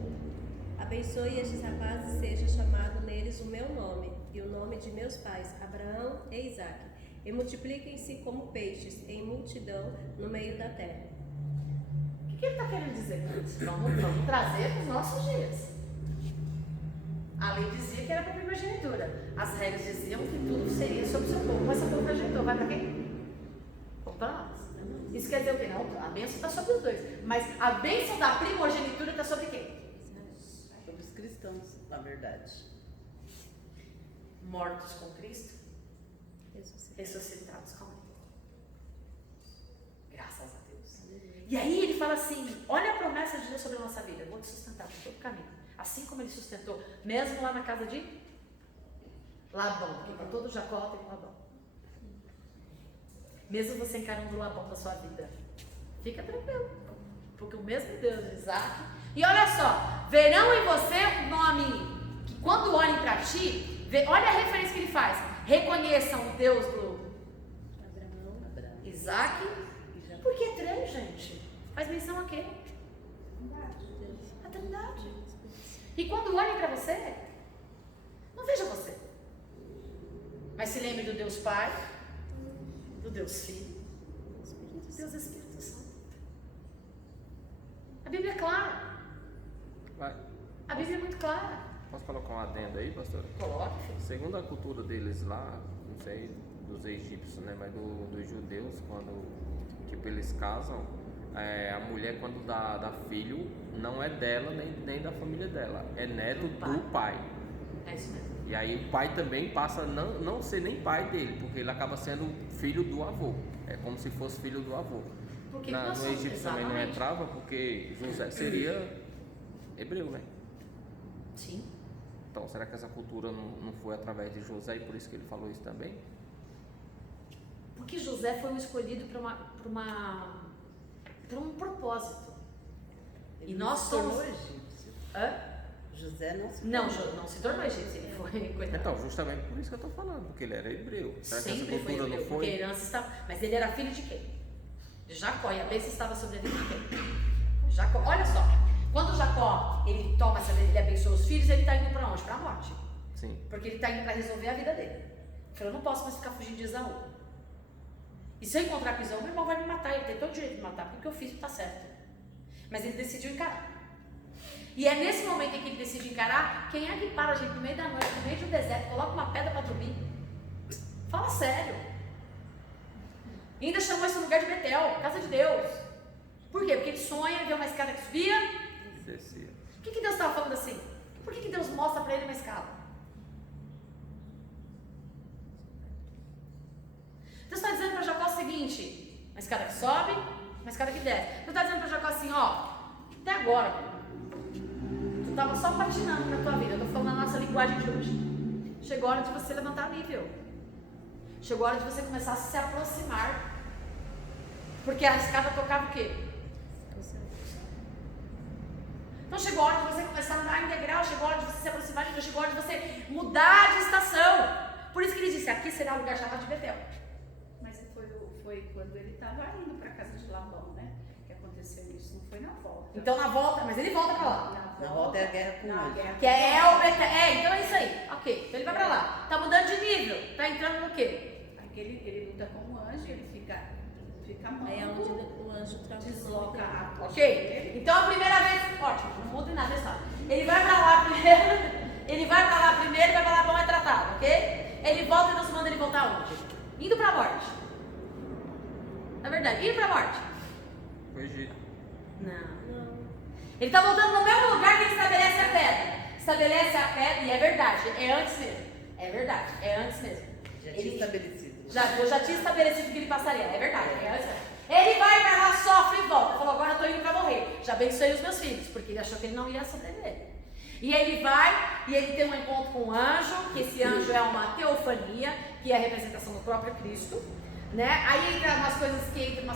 Abençoe estes rapazes e seja chamado neles o meu nome e o nome de meus pais, Abraão e Isaque, e multipliquem-se como peixes em multidão no meio da terra. O que ele está querendo dizer com isso? Vamos trazer para os nossos dias. A lei dizia que era para a primogenitura. As regras diziam que tudo seria sobre o seu povo. Mas essa primogenitura vai para quem? Para nós. Isso quer dizer o quê? Não, a bênção está sobre os dois. Mas a bênção da primogenitura está sobre quem? Sobre os cristãos, na verdade. Mortos com Cristo, Jesus. ressuscitados com Ele. Graças a Deus. E aí ele fala assim, olha a promessa de Deus sobre a nossa vida. Eu vou te sustentar por todo o caminho. Assim como ele sustentou, mesmo lá na casa de Labão, porque para todo Jacó tem um Labão. Mesmo você encarando o Labão da sua vida, fica tranquilo, porque o mesmo Deus de Isaac. E olha só, verão em você um nome que quando olhem para ti, olha a referência que ele faz. Reconheçam o Deus do Abraão. Isaac. Por que 3, gente? Faz menção a quê? A Trindade. E quando olhem para você, não veja você, mas se lembre do Deus Pai, do Deus Filho, do Deus Espírito Santo. A Bíblia é clara. Vai. A Bíblia é muito clara. Posso colocar um adendo aí, pastor? Coloque, filho. Segundo a cultura deles lá, não sei dos egípcios, né, mas dos judeus, quando tipo, eles casam, a mulher quando dá filho, não é dela nem da família dela, é neto do pai. É isso mesmo. E aí o pai também passa a não ser nem pai dele, porque ele acaba sendo filho do avô. É como se fosse filho do avô. Porque No nós somos, Egito também não exatamente. entrava, porque José seria hebreu, né? Sim. Então será que essa cultura não foi através de José e por isso que ele falou isso também? Porque José foi um escolhido para um propósito. Ele E não nós se tornou somos. egípcio. Hã? José não se Não, tornou. não se tornou egípcio, ele foi coitado. Então, justamente por isso que eu estou falando, porque ele era hebreu. Será que essa Sempre foi cultura hebreu, não porque a foi? herança estava. Mas ele era filho de quem? De Jacó, e a bênção estava sobre ele de quem? Jacó. Olha só, quando Jacó ele toma essa, ele abençoa os filhos, ele está indo para onde? Para a morte. Sim. Porque ele está indo para resolver a vida dele. Ele falou, eu não posso mais ficar fugindo de Esaú. E se eu encontrar com Esaú, meu irmão vai me matar, ele tem todo o direito de me matar, porque o que eu fiz está certo. Mas ele decidiu encarar. E é nesse momento em que ele decide encarar, quem é que para a gente no meio da noite, no meio de um deserto, coloca uma pedra para dormir? Fala sério. E ainda chamou esse lugar de Betel, casa de Deus. Por quê? Porque ele sonha, vê uma escada que subia. Descia. O que Deus estava falando assim? Por que Deus mostra para ele uma escada? Deus está dizendo para Jacó o seguinte: uma escada que sobe, uma escada que desce. Deus está dizendo para Jacó assim: ó, até agora, tu estava só patinando na tua vida. Eu estou falando a nossa linguagem de hoje. Chegou a hora de você levantar nível. Chegou a hora de você começar a se aproximar. Porque a escada tocava o quê? Então chegou a hora de você começar a andar em degrau, chegou a hora de você se aproximar de Deus, chegou a hora de você mudar de estação. Por isso que ele disse, aqui será o lugar chamado de Betel. Mas foi quando ele estava indo para a casa de Labão, né? Que aconteceu isso, não foi na volta. Então na volta, mas ele volta pra lá. Na volta é a guerra com na o anjo. guerra Que é o Betel. Então é isso aí. Ok, então ele vai pra lá. Tá mudando de nível. Tá entrando no quê? Aqui ele luta com o anjo, ele fica Aí é onde manco, o anjo troca o desloca nome a tocha Ok? dele. Então a primeira vez, ótimo, não muda em nada a história. Ele vai pra lá primeiro, ele vai pra lá primeiro e vai pra lá bom é tratado, ok? Ele volta e Deus manda ele voltar onde? Indo pra morte. Na verdade, indo pra morte. Foi Egito. Não. Ele tá voltando no mesmo lugar que ele estabelece a pedra. Estabelece a pedra, e é verdade, é antes mesmo. É verdade, é antes mesmo. Já tinha estabelecido. Eu já tinha estabelecido que ele passaria, é verdade, é antes mesmo. Ele vai pra lá, sofre e volta. Falou, agora eu tô indo pra morrer. Já abençoei os meus filhos, porque ele achou que ele não ia sobreviver. E ele vai, e ele tem um encontro com um anjo, que esse anjo é uma teofania, que é a representação do próprio Cristo. Né? Aí entra umas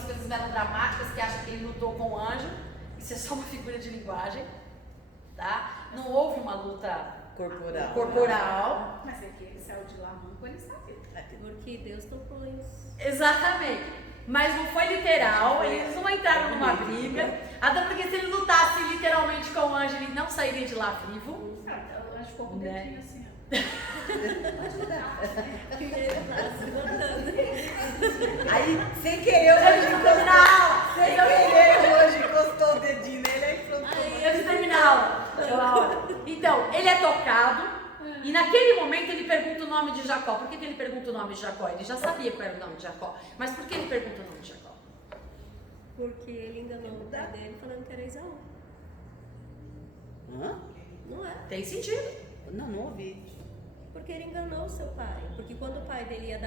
coisas melodramáticas que acham que ele lutou com o anjo. Isso é só uma figura de linguagem, tá? Não houve uma luta corporal. Mas é que ele saiu de lá manco, ele sabia. Porque Deus tocou isso. Exatamente. Mas não foi literal, eles não entraram numa briga. Até porque se ele lutasse literalmente com o anjo, ele não sairia de lá vivo. Eu acho que ficou com o dedinho assim, ó. Aí, sem querer, o anjo encostou o dedinho nele, aí pronto. Eu preciso terminar a aula. Então, ele é tocado. E naquele momento ele pergunta o nome de Jacó. Por que ele pergunta o nome de Jacó? Ele já sabia qual era o nome de Jacó. Mas por que ele pergunta o nome de Jacó? Porque ele enganou o pai dele falando que era Esaú. Hã? Não é? Tem sentido. Não ouvi. Porque ele enganou o seu pai. Porque quando o pai dele ia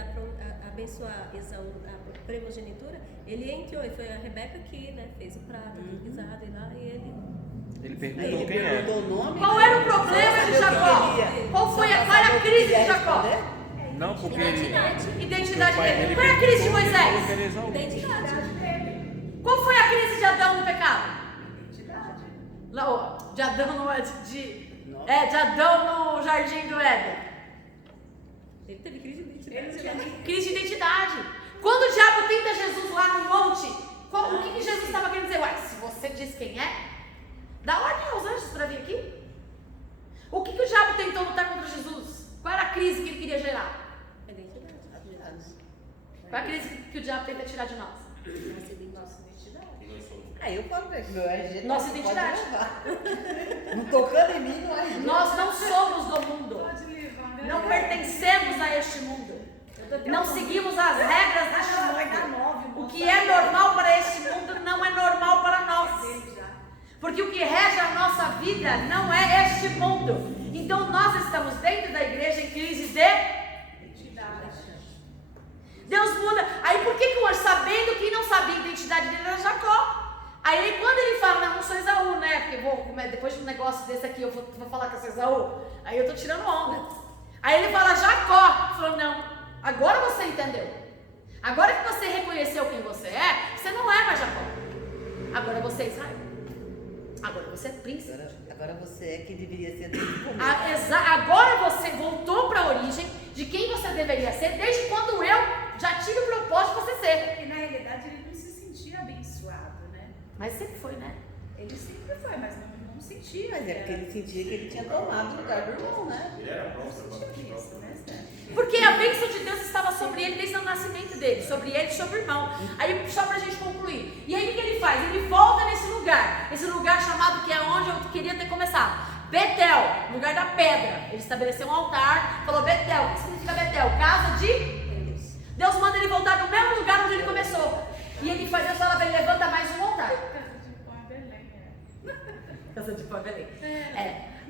abençoar Esaú, a primogenitura, ele entrou. E foi a Rebeca que, né, fez o prato, tudo guisado e lá, e ele... Ele Aí perguntou ele quem é. perguntou o nome. Qual era o problema de Jacó? Qual era a crise de Jacó? Não, porque ele... Identidade o pai dele. dele Qual é a crise de perguntou, ele falou Moisés? que era Esaú. Identidade. Qual foi a crise de Adão no pecado? Identidade. De Adão de Adão no jardim do Éden. Ele teve crise de identidade. Crise de identidade. Quando o diabo tenta Jesus lá no monte, o que Jesus estava querendo dizer? Ué, se você diz quem é, dá ordem aos anjos para vir aqui. O que o diabo tentou lutar contra Jesus? Qual era a crise que ele queria gerar? Identidade. Qual é a crise que o diabo tenta tirar de nós? Nossa identidade. E nós somos. Aí eu falo pra ele, meu RG Nossa pode identidade. levar. Não tocando em mim, não é. Nós não somos do mundo. Pode levar, né? Não pertencemos a este mundo. Não seguimos as regras deste Vai dar mundo. 9, O que é normal para este mundo não é normal para nós. Porque o que rege a nossa vida não é este mundo. Então nós estamos dentro da igreja em crise de Identidade. Deus muda. Aí por que o anjo, sabendo que não sabia a identidade dele, era Jacó? Aí quando ele fala, não sou Esaú, né? Porque depois de um negócio desse aqui eu vou falar que eu sou Esaú. Aí eu tô tirando onda. Aí ele fala Jacó. Falou, não, agora você entendeu. Agora que você reconheceu quem você é, você não é mais Jacó. Agora você é Israel. Agora você é príncipe. Agora você é que deveria ser desde o começo. Agora você voltou para a origem de quem você deveria ser desde quando eu já tive o propósito de você ser. Porque na realidade ele não se sentia abençoado, né? Mas sempre foi, né? Ele sempre foi, mas não sentia. Mas é porque ele sentia que ele tinha tomado o lugar do irmão, né? Ele era próximo Não para sentia isso, né, Sérgio? Porque a bênção de Deus estava sobre ele desde o nascimento dele, sobre ele e sobre o irmão. Aí, só pra gente concluir. E aí, o que ele faz? Ele volta nesse lugar chamado que é onde eu queria ter começado. Betel, lugar da pedra. Ele estabeleceu um altar, falou Betel. O que significa Betel? Casa de Deus. Deus manda ele voltar no mesmo lugar onde ele começou. E ele faz, Deus fala, ele levanta mais um altar. Casa de pão, Belém.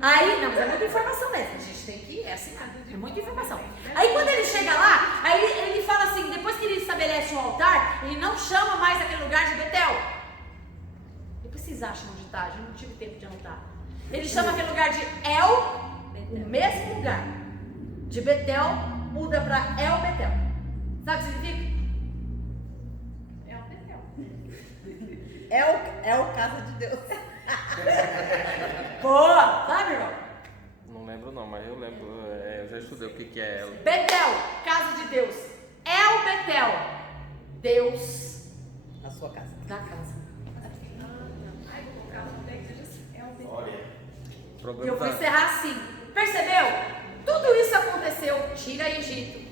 Aí, não, mas é muita informação mesmo. A gente tem que, é muita informação. Aí quando ele chega lá, aí ele fala assim, depois que ele estabelece um altar, ele não chama mais aquele lugar de Betel. Depois vocês acham onde está, eu não tive tempo de anotar. Ele chama aquele lugar de El, o mesmo lugar. De Betel, muda para El Betel. Sabe o que significa? É o Betel. É o casa de Deus. Pô, sabe, irmão? Não lembro não, mas eu lembro, eu já estudei o que é ela. Betel, casa de Deus. El Betel, Deus Na sua casa. da casa. Ai, vou colocar no pé que seja assim. É o Betel. Olha, O E problema eu vou tá- encerrar assim. Percebeu? Tudo isso aconteceu. Tira Egito.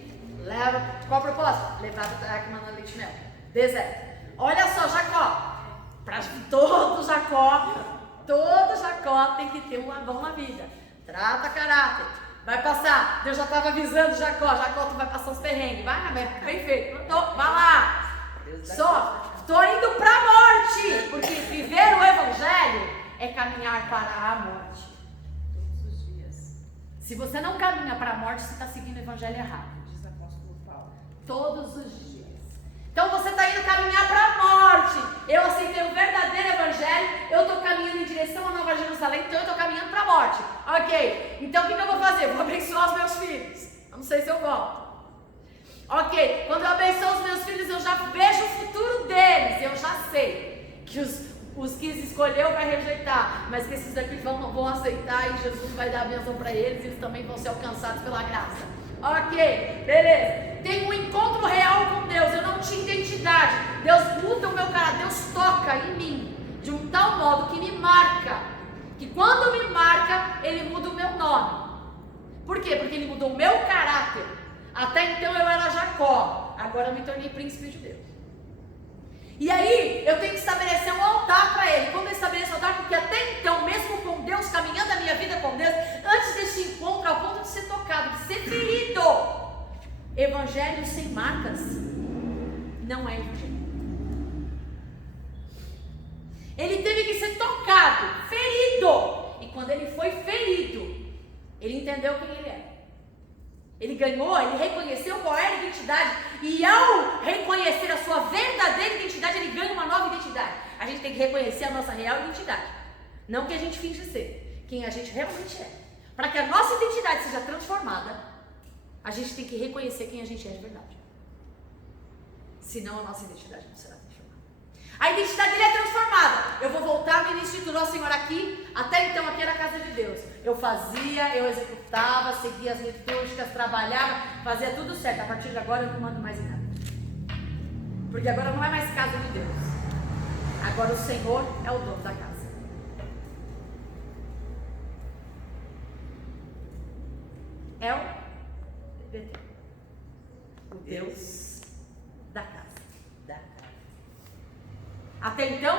Leva. Qual o propósito? Levar o dracma na leite e mel. Deserto. Olha só, Jacó. Para todo Jacó tem que ter um labão na vida. Trata caráter. Vai passar. Deus já estava avisando Jacó. Jacó, tu vai passar os perrengues. Vai, bem feito. Vai lá. Só. Estou indo para a morte. Porque viver o evangelho é caminhar para a morte. Todos os dias. Se você não caminha para a morte, você está seguindo o evangelho errado. Diz o apóstolo Paulo. Todos os dias. Então você está indo caminhar para a morte. Eu aceitei o verdadeiro evangelho. Eu estou caminhando em direção à Nova Jerusalém. Então eu estou caminhando para a morte. Ok. Então o que eu vou fazer? Eu vou abençoar os meus filhos. Eu não sei se eu volto. Ok, quando eu abençoo os meus filhos, eu já vejo o futuro deles. Eu já sei que os que escolheu vai rejeitar, mas que esses daqui vão aceitar e Jesus vai dar a bênção para eles e eles também vão ser alcançados pela graça. Ok, beleza. Tem um encontro real com Deus. Eu não tinha identidade. Deus muda o meu caráter, Deus toca em mim de um tal modo que me marca. Que quando me marca, Ele muda o meu nome. Por quê? Porque Ele mudou o meu caráter. Até então eu era Jacó, agora eu me tornei príncipe de Deus. E aí eu tenho que estabelecer um altar para Ele. Como eu estabeleço o altar? Porque até então, mesmo com Deus, caminhando a minha vida com Deus, antes desse encontro, ao ponto de ser tocado, de ser ferido, evangelho sem marcas não é evangelho. Ele teve que ser tocado, ferido. E quando ele foi ferido, ele entendeu quem ele era. Ele ganhou, ele reconheceu qual era a identidade. E ao reconhecer a sua verdadeira identidade, ele ganha uma nova identidade. A gente tem que reconhecer a nossa real identidade. Não que a gente finge ser, quem a gente realmente é. Para que a nossa identidade seja transformada, a gente tem que reconhecer quem a gente é de verdade. Senão a nossa identidade não será transformada. A identidade dele é transformada. Eu vou voltar no início do nosso Senhor aqui. Até então aqui era a casa de Deus. Eu fazia, eu executava, seguia as litúrgicas, trabalhava, fazia tudo certo. A partir de agora eu não mando mais em nada. Porque agora não é mais casa de Deus. Agora o Senhor é o dono da casa. É o Deus da casa. Até então,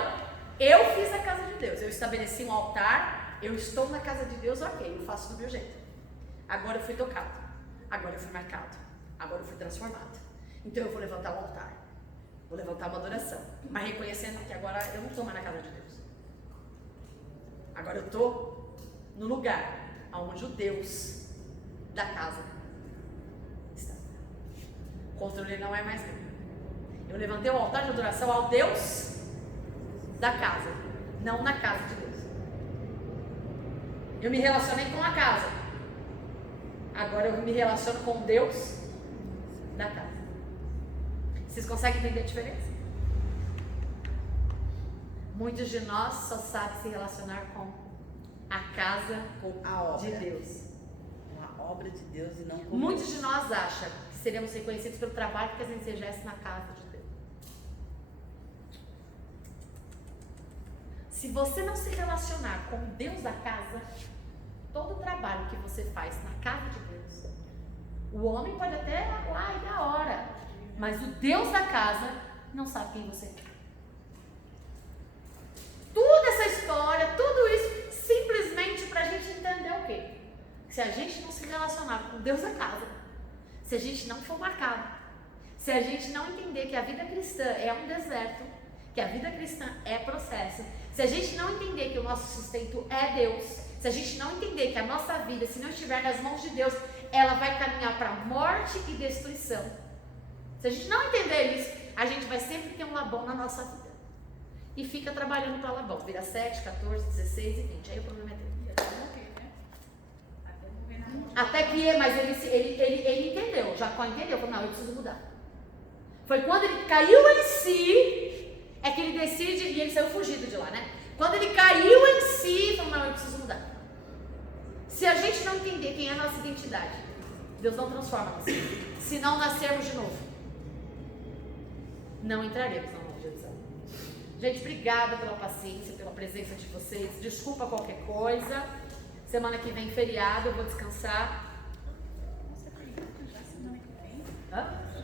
eu fiz a casa de Deus. Eu estabeleci um altar. Eu estou na casa de Deus, ok. Eu faço do meu jeito. Agora eu fui tocado. Agora eu fui marcado. Agora eu fui transformado. Então eu vou levantar um altar. Vou levantar uma adoração. Mas reconhecendo que agora eu não estou mais na casa de Deus. Agora eu estou no lugar onde o Deus da casa está. O controle não é mais meu. Eu levantei o altar de adoração ao Deus da casa, não na casa de Deus. Eu me relacionei com a casa. Agora eu me relaciono com Deus da casa. Vocês conseguem entender a diferença? Muitos de nós só sabem se relacionar com a casa Com a obra de Deus. Uma obra de Deus e não com Muitos de nós acham que seremos reconhecidos pelo trabalho que a gente exerce na casa de Deus. Se você não se relacionar com o Deus da casa, todo o trabalho que você faz na casa de Deus, o homem pode até lá e da hora, mas o Deus da casa não sabe quem você é. Toda essa história, tudo isso, simplesmente para a gente entender o quê? Se a gente não se relacionar com o Deus da casa, se a gente não for marcado, se a gente não entender que a vida cristã é um deserto, que a vida cristã é processo, se a gente não entender que o nosso sustento é Deus, se a gente não entender que a nossa vida, se não estiver nas mãos de Deus, ela vai caminhar para morte e destruição. Se a gente não entender isso, a gente vai sempre ter um Labão na nossa vida. E fica trabalhando para Labão. Vira 7, 14, 16 e 20. Aí o problema é dele. Até que, mas ele entendeu. Jacó entendeu. Falou, não, eu preciso mudar. Foi quando ele caiu em si, é que ele decide, e ele saiu fugido de lá, né? Quando ele caiu em si, falou, não, eu preciso mudar. Se a gente não entender quem é a nossa identidade, Deus não transforma nós. Se não nascermos de novo, não entraremos na nova geração. Gente, obrigada pela paciência, pela presença de vocês. Desculpa qualquer coisa. Semana que vem, feriado, eu vou descansar. Você acredita já semana que vem? Hã?